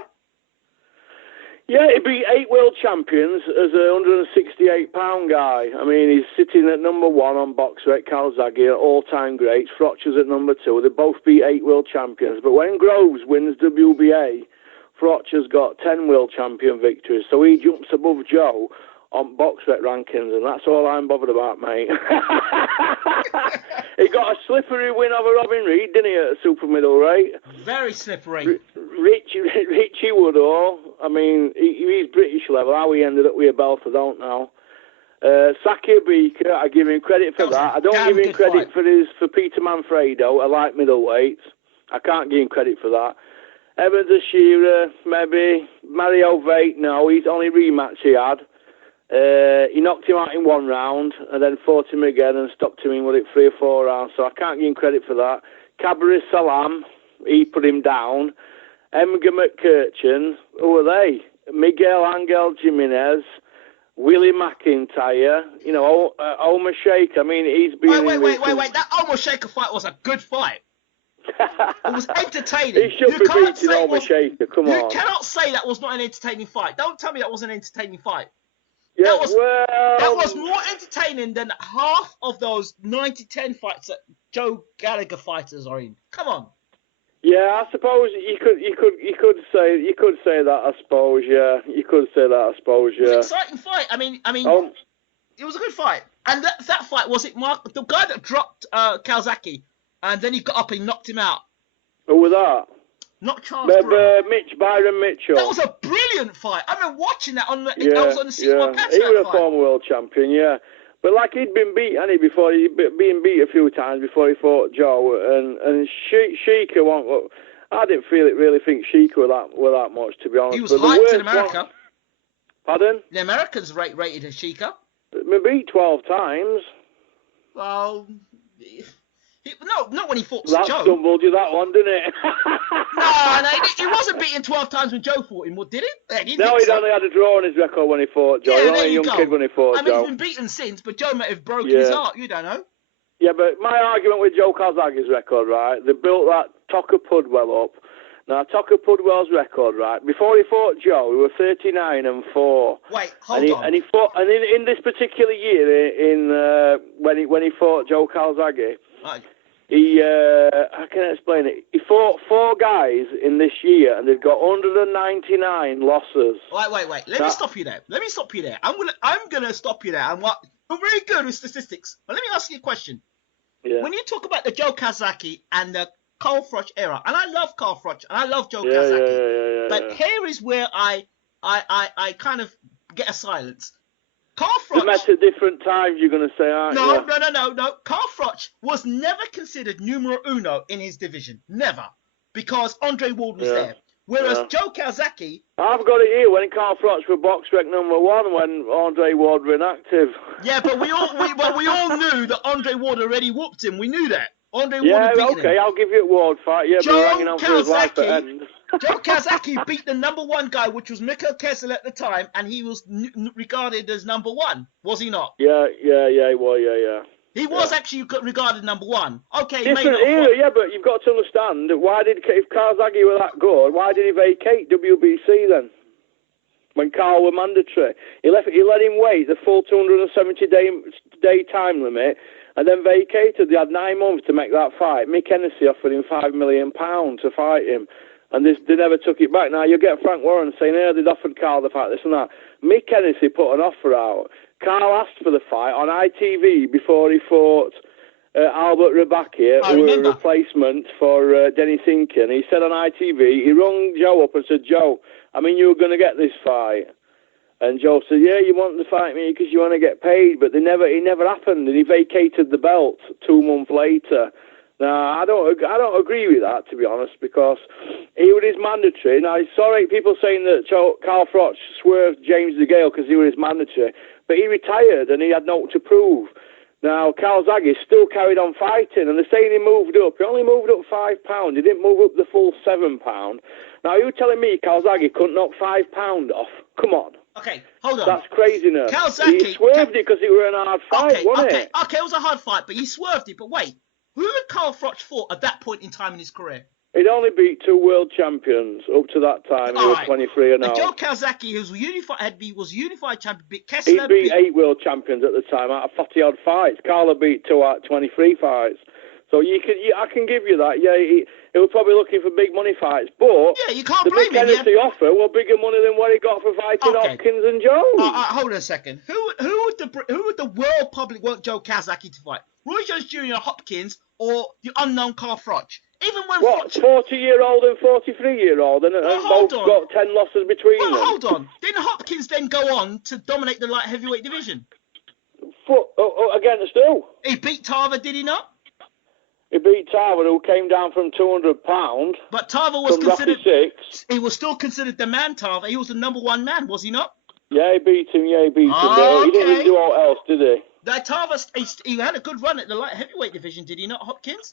Yeah, he beat 8 world champions as a 168-pound guy. I mean, he's sitting at number 1 on Boxrec, Calzaghe, all-time greats. Froch is at number 2. They both beat 8 world champions. But when Groves wins WBA, Froch has got 10 world champion victories. So he jumps above Joe on Boxrec rankings, and that's all I'm bothered about, mate. He got a slippery win over Robin Reed, didn't he, at super middleweight? Very slippery. Richie Woodall. I mean, he's British level. How he ended up with a belt, I don't know. Saki Abika, I give him credit for that. I don't give him credit for Peter Manfredo. I like middleweights. I can't give him credit for that. Evans Ashira, maybe. Mario Veit, no, he's only rematch he had. He knocked him out in one round and then fought him again and stopped him in, 3 or 4 rounds, so I can't give him credit for that. Kabri Salam, he put him down. Emger McKirchen, who are they? Miguel Angel Jimenez, Willie McIntyre, Omar Sheikh. I mean, he's been... Wait. That Omar Sheikh fight was a good fight. It was entertaining. He should be beating Omar Sheikh. Come on. You cannot say that was not an entertaining fight. Don't tell me that was an entertaining fight. Yeah, that was more entertaining than half of those 90-10 fights that Joe Gallagher fighters are in. Come on. Yeah, I suppose you could say that. I suppose, yeah, you could say that. I suppose, yeah. It was an exciting fight. I mean, it was a good fight. And that fight, was it Mark, the guy that dropped Calzaghe, and then he got up and knocked him out? Who was that? Not Charles Brewer. Byron Mitchell. That was a brilliant fight. I remember watching that on the. I was on the seat of my pants. He was a former world champion, yeah. But like he'd been beat, hadn't he? Before he'd been beat a few times before he fought Joe, and Sheikha won't. I didn't really think Sheikha were that much, to be honest. He was hyped in America. Pardon? The Americans rated Sheikha. Been beat 12 times. Well. No, not when he fought Joe. That stumbled you, that one, didn't it? No, he wasn't beaten 12 times when Joe fought him, did he? No, he'd only had a draw on his record when he fought Joe. Yeah, he was only a young kid when he fought Joe. I mean, he's been beaten since, but Joe might have broken his heart, you don't know. Yeah, but my argument with Joe Calzaghe's record, right, they built that Tucker Pudwell up. Now, Tucker Pudwell's record, right, before he fought Joe, he was 39-4. Wait, hold on. And he fought, and in this particular year, when he fought Joe Calzaghe, right. How can I explain it? He fought 4 guys in this year, and they've got 199 losses. Wait. Let me stop you there. I'm gonna stop you there. You're very good with statistics, but let me ask you a question. Yeah. When you talk about the Joe Calzaghe and the Carl Froch era, and I love Carl Froch and I love Joe Calzaghe, but here is where I kind of get a silence. Carl Froch... They met at different times, you're going to say, aren't you? No. Carl Froch was never considered numero uno in his division. Never. Because Andre Ward was there. Whereas Joe Calzaghe... I've got it here when Carl Froch was box rec number 1 when Andre Ward were inactive. Yeah, but we all knew that Andre Ward already whooped him. We knew that. Andre Ward had beaten him. I'll give you a Ward fight. Yeah, Joe but hanging on for his life at end. Joe Calzaghe beat the number 1 guy, which was Mikhail Kessel at the time, and he was regarded as number 1, was he not? Yeah, he was, yeah. He was actually regarded number 1. Okay, different era, yeah, but you've got to understand, if Calzaghe were that good, why did he vacate WBC then? When Carl were mandatory. He let him wait the full 270-day time limit, and then vacated. They had 9 months to make that fight. Mick Hennessy offered him £5 million to fight him. And they never took it back. Now, you get Frank Warren saying, they'd offered Carl the fight, this and that. Mick Hennessy put an offer out. Carl asked for the fight on ITV before he fought Albert Rabaki, who was a replacement for Dennis Incan. He said on ITV, he rung Joe up and said, Joe, you were going to get this fight. And Joe said, yeah, you want to fight me because you want to get paid. But it never happened, and he vacated the belt 2 months later. Now, I don't agree with that, to be honest, because he was his mandatory. Now, it's all right, people saying that Carl Froch swerved James DeGale because he was his mandatory, but he retired and he had naught to prove. Now, Calzaghe still carried on fighting, and they're saying he moved up. He only moved up £5. He didn't move up the full £7. Now, you're telling me Calzaghe couldn't knock £5 off? Come on. Okay, hold on. That's craziness. Calzaghe... He swerved it because it was a hard fight, wasn't it? Okay, it was a hard fight, but he swerved it. But wait, who had Carl Froch fought at that point in time in his career? He'd only beat 2 world champions up to that time. He was 23 and 0. Joe Calzaghe, who was unified champion, beat Kessler. He beat 8 world champions at the time out of 40-odd fights. Carl beat 2 out of 23 fights. So I can give you that. Yeah, he was probably looking for big money fights, but you can't the blame him. The offer was bigger money than what he got for fighting Hopkins and Jones. Hold on a second. Who would the world public want Joe Calzaghe to fight? Roy Jones Jr., Hopkins, or the unknown Carl Froch? Even when What, Froch... 40-year-old and 43-year-old, and hold both on. got 10 losses between Well, them? hold on. Didn't Hopkins then go on to dominate the light heavyweight division? Against who? He beat Tarver, did he not? He beat Tarver, who came down from £200 But Tarver was from Rocky considered... 6. He was still considered the man, Tarver. He was the number one man, was he not? Yeah, he beat him. Oh, He didn't really okay. do all else, did he? That Tarver, he had a good run at the light heavyweight division, did he not, Hopkins?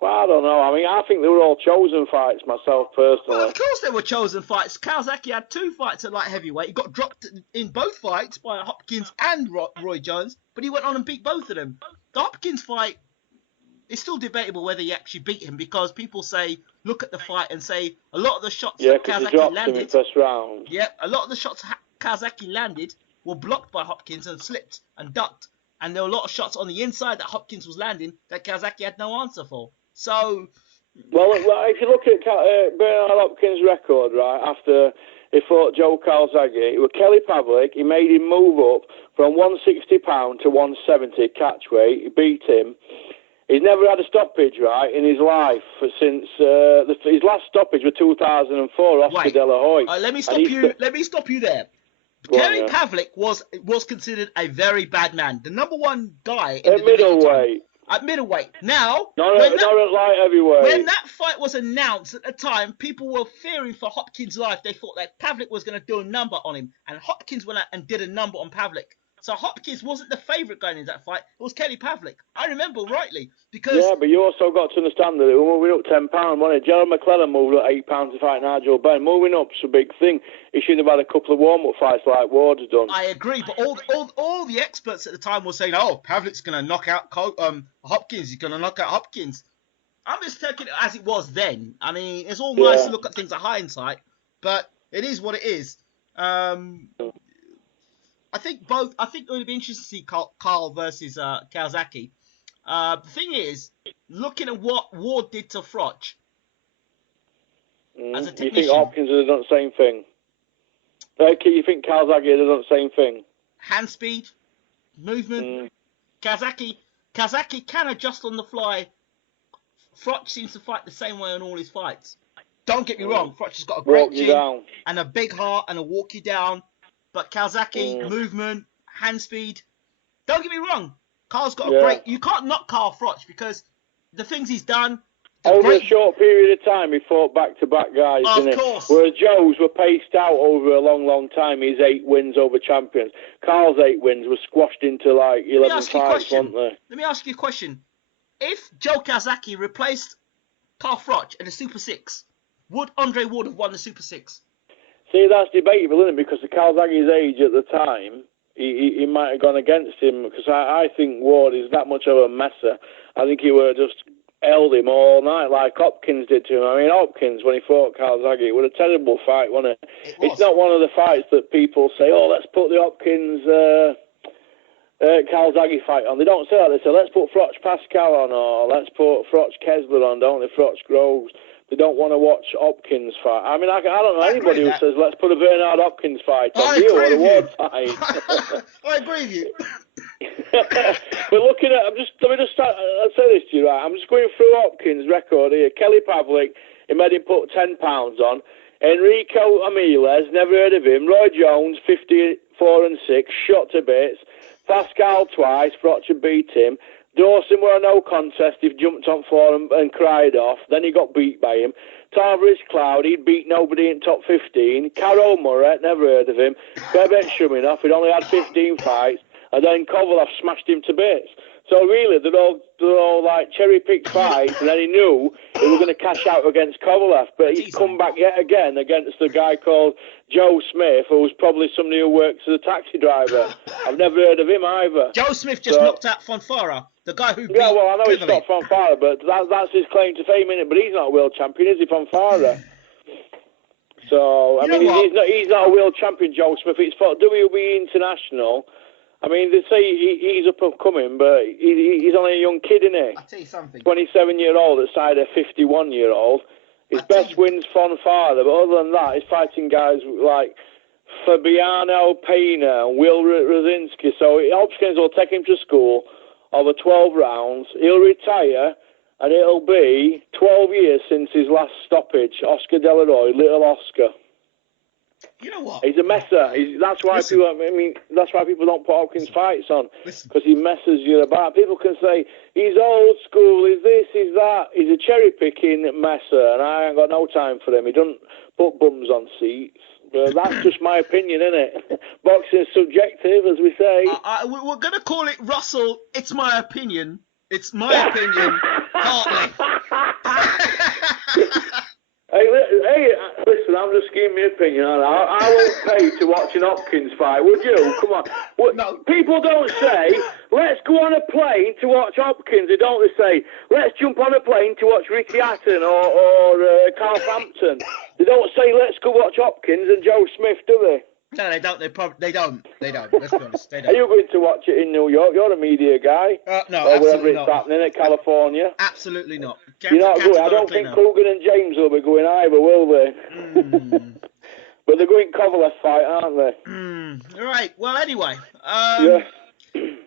Well, I don't know. I mean, I think they were all chosen fights, myself, personally. Well, of course they were chosen fights. Calzaghe had 2 fights at light heavyweight. He got dropped in both fights by Hopkins and Roy Jones, but he went on and beat both of them. The Hopkins fight, it's still debatable whether he actually beat him, because people say, look at the fight and say a lot of the shots that Calzaghe landed... him in first round. Yeah, a lot of the shots Calzaghe landed were blocked by Hopkins and slipped and ducked. And there were a lot of shots on the inside that Hopkins was landing that Calzaghe had no answer for. So... Well, if you look at Bernard Hopkins' record, right, after he fought Joe Calzaghe, it was Kelly Pavlik. He made him move up from £160 to £170 catch weight. He beat him. He's never had a stoppage, right, in his life since his last stoppage was 2004, Oscar De La Hoya. Let me stop you there. Kelly Pavlik was considered a very bad man. The number one guy in the middleweight. At middleweight. Now, not at light heavyweight. When that fight was announced at the time, people were fearing for Hopkins' life. They thought that Pavlik was going to do a number on him, and Hopkins went out and did a number on Pavlik. So Hopkins wasn't the favourite going in that fight. It was Kelly Pavlik. I remember rightly because... Yeah, but you also got to understand that we were moving up £10, wasn't it? Gerald McClellan moved up £8 to fight Nigel Benn. Moving up's a big thing. He should have had a couple of warm-up fights like Ward's done. I agree, but all the experts at the time were saying, "Oh, Pavlik's going to knock out Hopkins. He's going to knock out Hopkins." I'm just taking it as it was then. I mean, it's all nice to look at things at hindsight, but it is what it is. I think it would be interesting to see Carl versus Calzaghe. The thing is, looking at what Ward did to Froch as a technician... You think Hopkins would have done the same thing? You think Calzaghe would have done the same thing? Hand speed, movement. Calzaghe can adjust on the fly. Froch seems to fight the same way on all his fights. Don't get me wrong, Froch has got a great chin and a big heart and a walk you down. But Calzaghe, movement, hand speed. Don't get me wrong. Carl's got a great... You can't knock Carl Froch because the things he's done... Over a short period of time, he fought back-to-back guys, didn't he? Of course. Whereas Joe's were paced out over a long, long time. His 8 wins over champions. Carl's 8 wins were squashed into like 11 fights, weren't they? Let me ask you a question. If Joe Calzaghe replaced Carl Froch in the Super 6, would Andre Ward have won the Super 6? See, that's debatable, isn't it? Because the Calzaghe's age at the time, he might have gone against him. Because I think Ward is that much of a messer. I think he would have just held him all night like Hopkins did to him. I mean, Hopkins, when he fought Calzaghe, it was a terrible fight, wasn't it? It's not one of the fights that people say, oh, let's put the Hopkins Calzaghe fight on. They don't say that. They say, let's put Froch Pascal on, or let's put Froch Kessler on, don't they? Froch Groves. They don't want to watch Hopkins fight. I mean, I don't know anybody who says, let's put a Bernard Hopkins fight on. You or a Ward fight. I agree with you. But looking at, I'll say this to you, right? I'm just going through Hopkins' record here. Kelly Pavlik, he made him put £10 on. Enrico Amiles, never heard of him. Roy Jones, 54 and 6, shot to bits. Pascal twice, Froch beat him. Dawson were a no contest. He jumped on floor and cried off. Then he got beat by him. Tarvis Cloud, he'd beat nobody in top 15. Carol Murray, never heard of him. Bebek Shuminov, he'd only had 15 fights. And then Kovalev smashed him to bits. So really, they're all like cherry-picked fights, and then he knew he was going to cash out against Kovalev. But he's come back yet again against a guy called Joe Smith, who's probably somebody who works as a taxi driver. I've never heard of him either. Joe Smith just knocked out Fonfara, the guy who beat... Yeah, well, I know he's got Fonfara, but that's his claim to fame, innit? But he's not a world champion, is he, Fonfara? So, I mean, he's not a world champion, Joe Smith. It's for WB International. I mean, they say he's up and coming, but he's only a young kid, isn't he? I'll tell you something. 27-year-old outside a 51-year-old. His best win's Fonfara, but other than that, he's fighting guys like Fabiano Pena and Will Rosinski. So Hopkins will take him to school over 12 rounds. He'll retire, and it'll be 12 years since his last stoppage. Oscar De La Roy, little Oscar. You know what? He's a messer. That's why people don't put Hopkins fights on, because he messes you about. People can say he's old school, he's this, he's that. He's a cherry picking messer, and I ain't got no time for him. He doesn't put bums on seats. That's just my opinion, isn't it? Boxing's subjective, as we say. We're gonna call it Russell. It's my opinion. It's my opinion. Hartley. Hey, listen, I'm just giving my opinion on it. I won't pay to watch an Hopkins fight, would you? Come on. No. People don't say, let's go on a plane to watch Hopkins. They don't say, let's jump on a plane to watch Ricky Hatton or Carl Frampton. They don't say, let's go watch Hopkins and Joe Smith, do they? No, they don't. They don't. Let's be honest. They don't. Are you going to watch it in New York? You're a media guy. No, or wherever absolutely it's not. happening in California. Absolutely not. You're not going. I don't think Coogan and James will be going either, will they? But they're going Kovalev fight, aren't they? All right. Well, anyway. Yeah.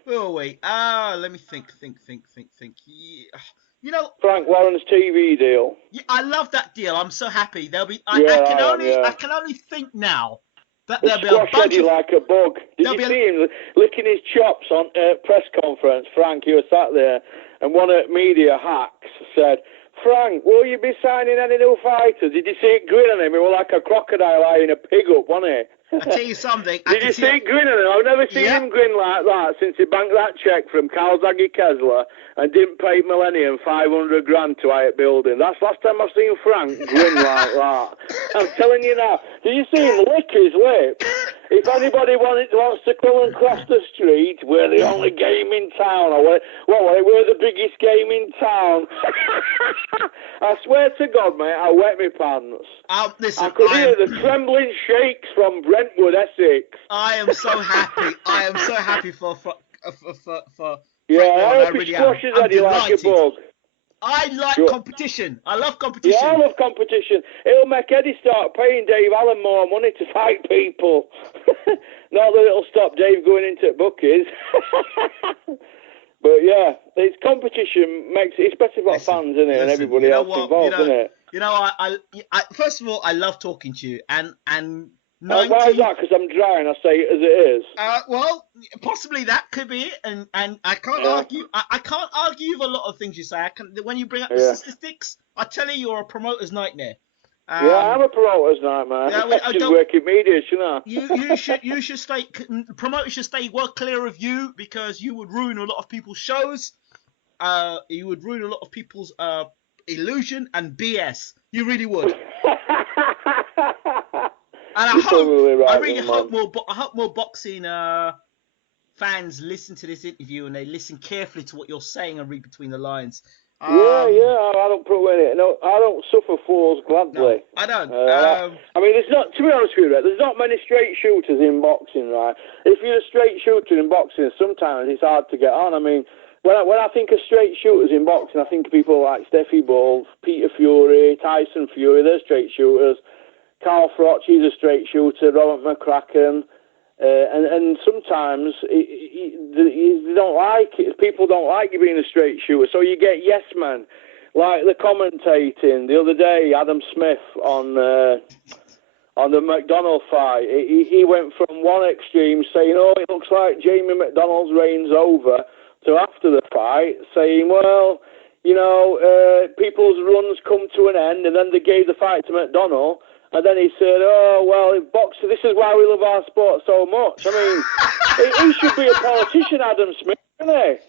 Where are we? Let me think. Yeah. You know, Frank Warren's TV deal. Yeah, I love that deal. I'm so happy. There'll be. I can only think now that there'll be a bunch of. Like a bug. Did you see him licking his chops on press conference? Frank, he was sat there, and one of the media hacks said, "Frank, will you be signing any new fighters?" Did you see it grin on him? He was like a crocodile eyeing a pig up, wasn't he? I'll tell you something. Did you see it grin on him? I've never seen him grin like that since he banked that cheque from Calzaghe Kessler and didn't pay Millennium $500,000 to Hyatt Building. That's the last time I've seen Frank grin like that. I'm telling you now. Did you see him lick his lips? If anybody wants to come and cross the street, we're the only game in town. We're the biggest game in town. I swear to God, mate, I wet my pants. Listen, I could hear the trembling shakes from Brentwood, Essex. I am so happy. I am so happy for yeah, I hope really he squashes Eddie like a bug. I like competition. I love competition. Yeah, I love competition. It'll make Eddie start paying Dave Allen more money to fight people. Not that it'll stop Dave going into bookies. But yeah, it's competition makes it's better for fans, isn't it, and everybody else involved, isn't it? You know, I first of all, I love talking to you, and 19... why is that? Because I'm dry and I say it as it is. Well, possibly that could be it, and I can't argue. I can't argue with a lot of things you say. When you bring up the statistics, I tell you, you're a promoter's nightmare. I'm a promoter's nightmare. I should work in media, shouldn't I? You should stay. Promoters should stay well clear of you, because you would ruin a lot of people's shows. You would ruin a lot of people's illusion and BS. You really would. And I hope more boxing fans listen to this interview, and they listen carefully to what you're saying and read between the lines. I don't put in it. No, I don't suffer fools gladly. No, I don't. I mean, there's not. To be honest with you, there's not many straight shooters in boxing, right? If you're a straight shooter in boxing, sometimes it's hard to get on. I mean, when I think of straight shooters in boxing, I think of people like Steffi Bull, Peter Fury, Tyson Fury. They're straight shooters. Carl Froch, he's a straight shooter. Robert McCracken. And sometimes they don't like it. People don't like you being a straight shooter, so you get yes men, like the commentating the other day. Adam Smith on the McDonald fight, he went from one extreme saying, "Oh, it looks like Jamie McDonald's reign's over," to after the fight saying, "Well, you know, people's runs come to an end," and then they gave the fight to McDonald. And then he said, "Oh, well, in boxing, this is why we love our sport so much." I mean, he should be a politician, Adam Smith, isn't he?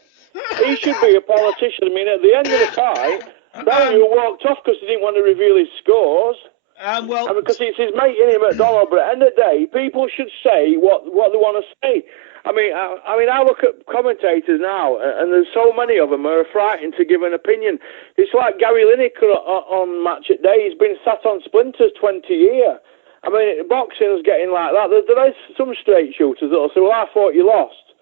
He should be a politician. I mean, at the end of the fight, Barry walked off because he didn't want to reveal his scores. Because it's his mate in him at McDonald. But at the end of the day, people should say what they want to say. I mean, I look at commentators now, and there's so many of them who are frightened to give an opinion. It's like Gary Lineker on Match at Day. He's been sat on splinters 20 years. I mean, boxing's getting like that. There is some straight shooters that'll say, "Well, I thought you lost."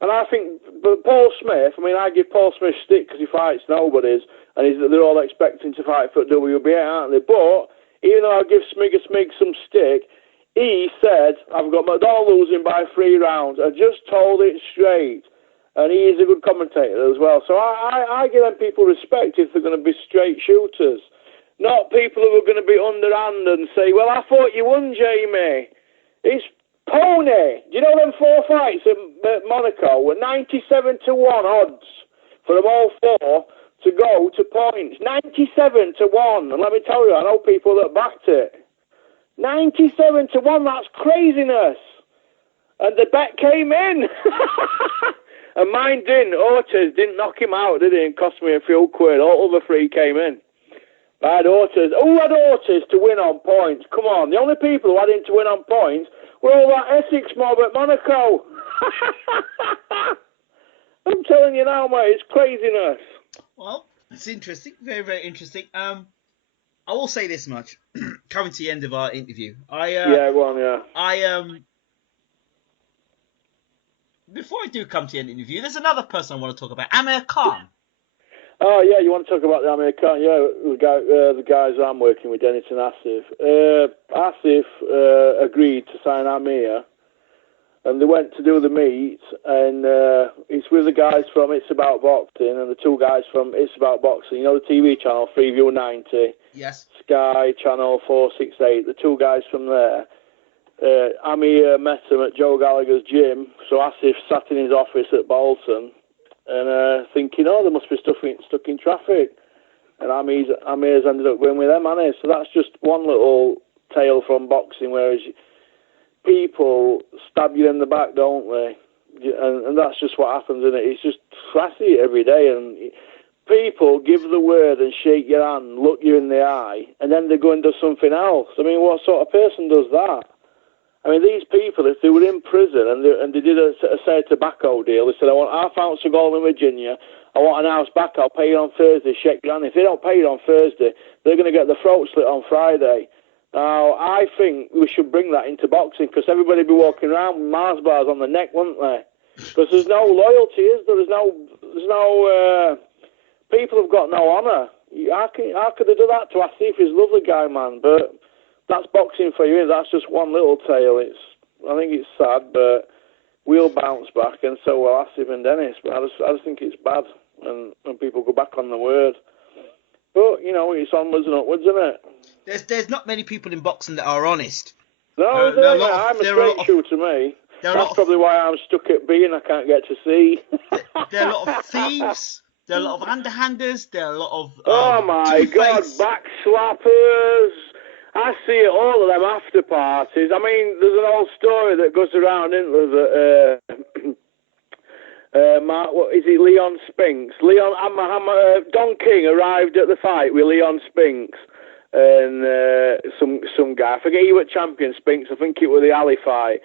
And I think, but Paul Smith, I mean, I give Paul Smith stick because he fights nobodies, and they're all expecting to fight for WBA, aren't they? But even though I give Smig some stick, he said, "I've got McDonald losing by 3 rounds. I just told it straight." And he is a good commentator as well. So I give them people respect if they're going to be straight shooters. Not people who are going to be underhand and say, well, I thought you won, Jamie. It's pony. Do you know them 4 fights at Monaco were 97 to 1 odds for them all 4 to go to points? 97 to 1. And let me tell you, I know people that backed it. 97 to 1, that's craziness. And the bet came in. And mine didn't. Ortiz didn't knock him out, did he? And cost me a few quid. All other 3 came in. I had Ortiz. Who had Ortiz to win on points? Come on. The only people who had him to win on points were all that Essex mob at Monaco. I'm telling you now, mate, it's craziness. Well, it's interesting. Very, very interesting. I will say this much. Coming to the end of our interview. Yeah, go on, yeah. Before I do come to the end of the interview, there's another person I want to talk about. Amir Khan. Oh, yeah, you want to talk about the Amir Khan? Yeah, the guys I'm working with, Dennis and Asif. Asif agreed to sign Amir, and they went to do the meet, and it's with the guys from It's About Boxing and the 2 guys from It's About Boxing. You know the TV channel, Freeview 90? Yes. Sky Channel 468, the 2 guys from there. Amir met him at Joe Gallagher's gym, so Asif sat in his office at Bolton, and thinking, oh, there must be stuck in traffic. And Amir's ended up going with them, hasn't he? So that's just one little tale from boxing, whereas people stab you in the back, don't they? And that's just what happens, isn't it? It's just, I see it every day, and people give the word and shake your hand, look you in the eye, and then they go and do something else. I mean, what sort of person does that? I mean, these people, if they were in prison and they did a say tobacco deal, they said, I want half ounce of gold in Virginia, I want an ounce back, I'll pay you on Thursday, shake your hand. If they don't pay you on Thursday, they're going to get the throat slit on Friday. Now, I think we should bring that into boxing, because everybody would be walking around with Mars bars on the neck, wouldn't they? Because there's no loyalty, is there? There's no people have got no honour. How could they do that to Asif? He's a lovely guy, man, but that's boxing for you. That's just one little tale. I think it's sad, but we'll bounce back, and so will Asif and Dennis. But I just think it's bad, and people go back on the word. But you know, it's onwards and upwards, isn't it? There's not many people in boxing that are honest. No, I'm a straight shooter, me. That's probably why I'm stuck at B and I can't get to C. There are a lot of thieves. There are a lot of underhanders. There are a lot of oh my God, backslappers. I see it all of them after parties. I mean, there's an old story that goes around, isn't there, that what is it, Leon Spinks? Don King arrived at the fight with Leon Spinks and some guy. I forget he was champion Spinks. I think it was the Ali fight.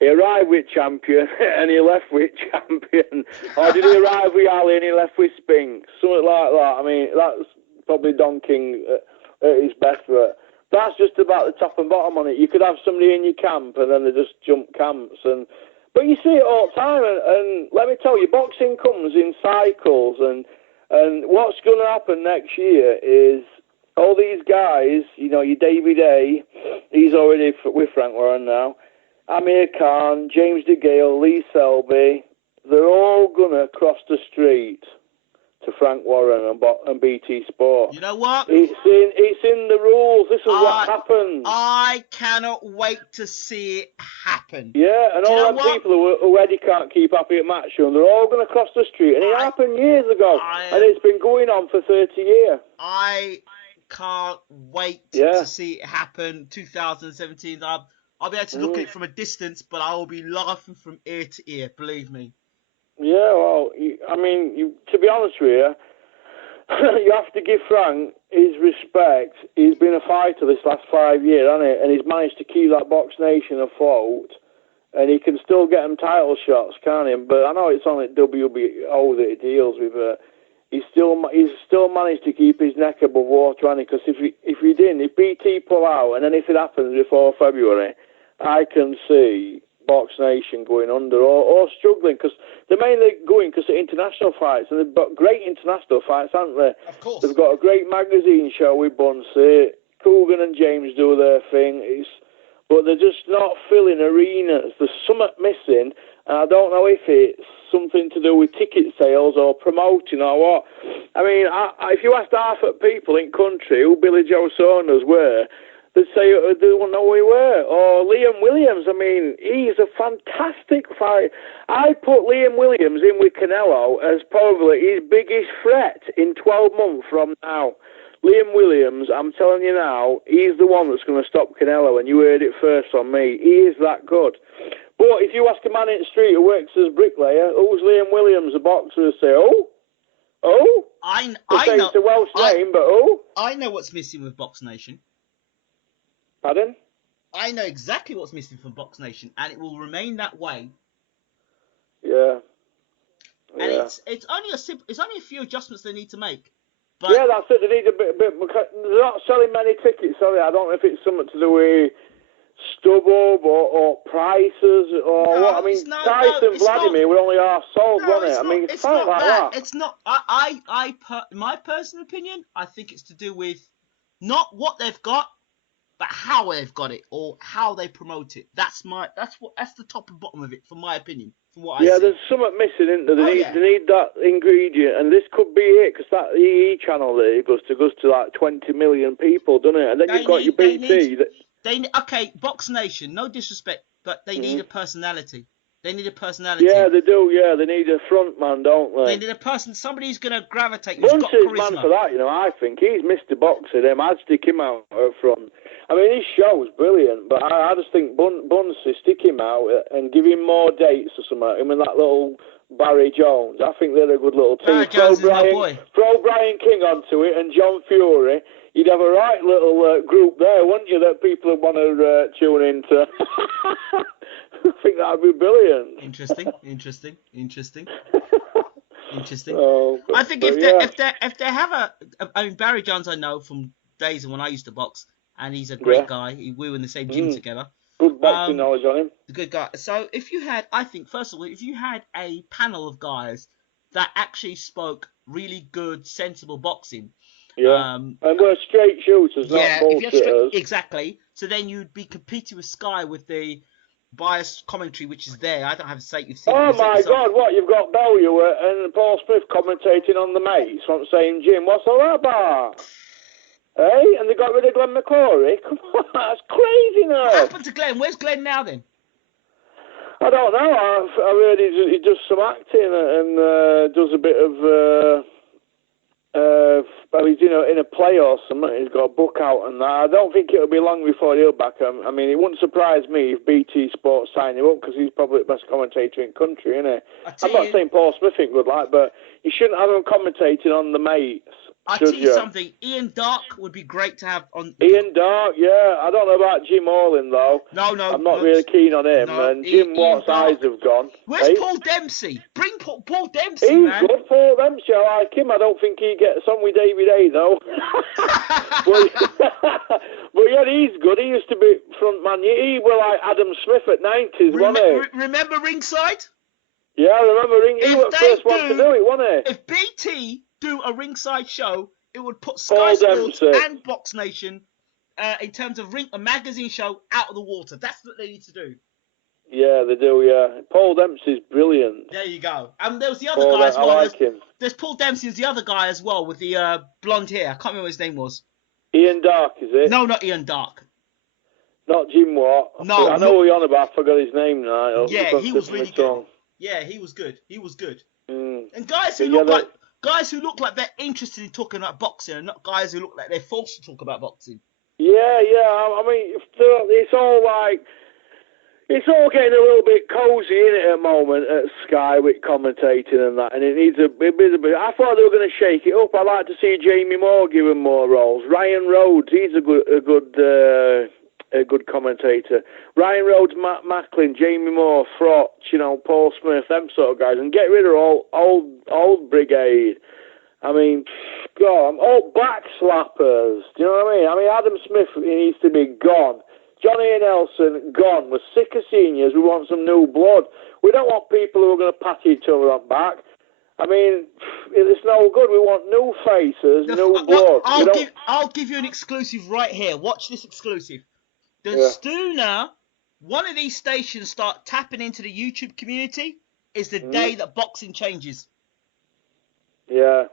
He arrived with champion and he left with champion. Or did he arrive with Ali and he left with Spinks? Something like that. I mean, that's probably Don King at his best for it. That's just about the top and bottom on it. You could have somebody in your camp and then they just jump camps. But you see it all the time. And let me tell you, boxing comes in cycles. And what's going to happen next year is all these guys, you know, your David A., he's already with Frank Warren now, Amir Khan, James DeGale, Lee Selby, they're all going to cross the street to Frank Warren and BT Sport. You know what? It's in the rules. This is what happens. I cannot wait to see it happen. Yeah, and all them people who Eddie can't keep happy at Matchroom, they're all going to cross the street. And it happened years ago. And it's been going on for 30 years. I can't wait to see it happen. 2017, I'll be able to look at it from a distance, but I will be laughing from ear to ear, believe me. Yeah, well, I mean, to be honest with you, you have to give Frank his respect. He's been a fighter this last 5 years, hasn't he? And he's managed to keep that Box Nation afloat. And he can still get them title shots, can't he? But I know it's only WBO that he deals with. He's still managed to keep his neck above water, hasn't he? Because if BT pull out, and then if it happens before February, I can see Box Nation going under or struggling, because they're mainly going because of international fights, and they've got great international fights, haven't they? Of course. They've got a great magazine show with Bunsey. Coogan and James do their thing, but they're just not filling arenas. There's something missing, And I don't know if it's something to do with ticket sales or promoting or what. I mean, if you asked half of people in country who Billy Joe Saunders were, they'd say they wouldn't know who he were. Or Liam Williams, I mean, he's a fantastic fight. I put Liam Williams in with Canelo as probably his biggest threat in 12 months from now. Liam Williams, I'm telling you now, he's the one that's going to stop Canelo, and you heard it first from me. He is that good. But if you ask a man in the street who works as a bricklayer, who's Liam Williams, a boxer, say, I know. It's a Welsh name, but I know what's missing with Box Nation. Pardon? I know exactly what's missing from Box Nation, and it will remain that way. Yeah. And it's only a few adjustments they need to make. But yeah, that's it. They need a bit. Because they're not selling many tickets, sorry. I don't know if it's something to do with StubHub or prices or what. I mean, Tyson Vladimir were only half sold, wasn't it? I mean, it's not like that. It's not. My personal opinion, I think it's to do with not what they've got, but how they've got it or how they promote it. That's the top and bottom of it, from my opinion. From what I see. There's something missing, isn't there? They need that ingredient, and this could be it, because that EE channel there goes to like 20 million people, doesn't it? And then you've got your BT. Okay, Box Nation, no disrespect, but they need a personality. They need a personality. Yeah, they do. Yeah, they need a front man, don't they? They need a person, somebody who's going to gravitate. Who's got Bunce's charisma. man for that, I think he's Mr. Boxer. I'd stick him out front. I mean, his show's brilliant, but I just think Bunce, stick him out and give him more dates or something. I mean, that little Barry Jones. I think they're a good little team. Throw Brian King onto it and John Fury. You'd have a right little group there, wouldn't you, that people would want to tune into. I think that'd be brilliant. Interesting. I think if they have I mean, Barry Jones I know from days of when I used to box, and he's a great guy. We were in the same gym together. Good boxing knowledge on him. Good guy. So if you had, I think, first of all, if you had a panel of guys that actually spoke really good, sensible boxing. Yeah, and we're straight shooters, not bullshitters. Exactly. So then you'd be competing with Sky with the biased commentary, which is there. I don't have to say you've seen. Oh my God! What, you've got Bellew and Paul Smith commentating on the mates from the same gym? What's all that about? Hey, and they got rid of Glenn McClory? Come on, that's crazy now. What happened to Glenn? Where's Glenn now then? I don't know. I heard he does some acting and does a bit of. He's in a play or something. He's got a book out and that. I don't think it'll be long before he'll back. I mean, it wouldn't surprise me if BT Sports signed him up, because he's probably the best commentator in country, isn't he? I'm not saying Paul Smith ain't good, but you shouldn't have him commentating on the mates. I'll tell you something. Ian Dark would be great to have on. Ian Dark, yeah. I don't know about Jim Orlin, though. No. I'm not really keen on him. No, and Jim Watt's eyes have gone. Where's Paul Dempsey? Bring Paul Dempsey, He's man. good, Paul Dempsey. I like him. I don't think he gets on with David A, though. but yeah, he's good. He used to be front man. He was like Adam Smith at 90s, wasn't he? Remember Ringside? Yeah, I remember Ringside. He was the first one to do it, wasn't he? If BT do a Ringside show, it would put Sky Sports and Box Nation, in terms of a magazine show, out of the water. That's what they need to do. Yeah, they do, yeah. Paul Dempsey's brilliant. There you go. And there was the other guy as well. I like him. There's Paul Dempsey, the other guy as well, with the blonde hair. I can't remember what his name was. Ian Dark, is it? No, not Ian Dark. Not Jim Watt. No. I know who you're on about. I forgot his name now. Yeah, he was really good. Yeah, he was good. And guys who look like they're interested in talking about boxing, and not guys who look like they're forced to talk about boxing. Yeah. I mean, it's all getting a little bit cosy in it at the moment at Sky with commentating and that, and it needs a bit. I thought they were going to shake it up. I'd like to see Jamie Moore given more roles. Ryan Rhodes, he's a good commentator. Ryan Rhodes, Matt Macklin, Jamie Moore, Froch, Paul Smith, them sort of guys, and get rid of all old brigade. I mean, God, all back slappers. Do you know what I mean? I mean, Adam Smith, he needs to be gone. Johnny and Nelson, gone. We're sick of seniors. We want some new blood. We don't want people who are going to pat each other on back. I mean, it's no good. We want new faces, new blood. I'll give you an exclusive right here. Watch this exclusive. The Stooner one of these stations start tapping into the YouTube community is the day that boxing changes. Yeah.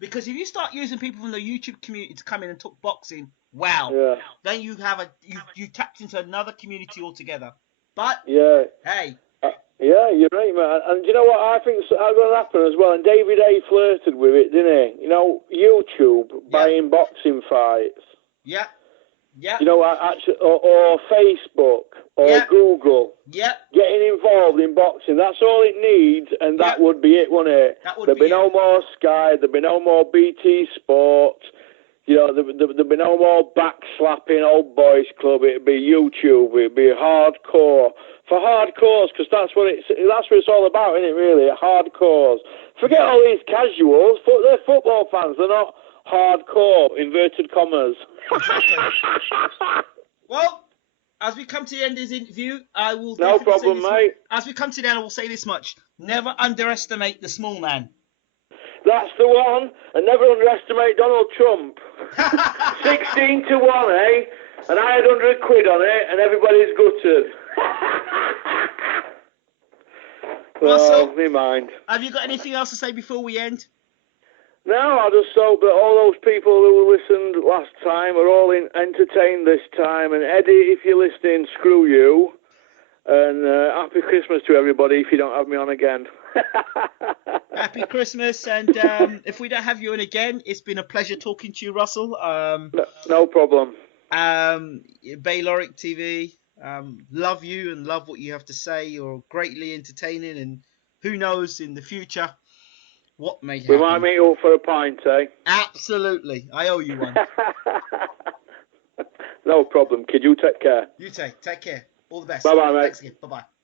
Because if you start using people from the YouTube community to come in and talk boxing, wow. Yeah. Then you have you tapped into another community altogether. But Yeah. hey. Yeah, you're right, man. And you know what I think is going to happen as well? And David A flirted with it, didn't he? You know, YouTube buying boxing fights. Yeah. Yeah. You know, actually, or Facebook or Google. Yeah. Getting involved in boxing. That's all it needs, and that would be it, wouldn't it? There'd be no more Sky. There'd be no more BT Sport. You know, there'd be no more backslapping old boys club. It'd be YouTube. It'd be hardcore. For hardcores, because that's what it's all about, isn't it, really? Hardcores. Forget all these casuals. They're football fans. They're not hardcore, inverted commas. Well, as we come to the end of this interview, I will... No problem, mate. As we come to the end, I will say this much. Never underestimate the small man. That's the one. And never underestimate Donald Trump. 16 to 1, eh? And I had 100 quid on it, and everybody's gutted. Russell, me mind. Have you got anything else to say before we end? No, I just hope that all those people who listened last time are all entertained this time. And Eddie, if you're listening, screw you. And happy Christmas to everybody if you don't have me on again. Happy Christmas, and if we don't have you on again, it's been a pleasure talking to you, Russell. No problem. Bayloric TV, love you and love what you have to say. You're greatly entertaining, and who knows in the future what may happen. We might meet up for a pint, eh? Absolutely. I owe you one. No problem, kid. You take care. You take care. All the best. Bye-bye, mate. Thanks again. Bye-bye.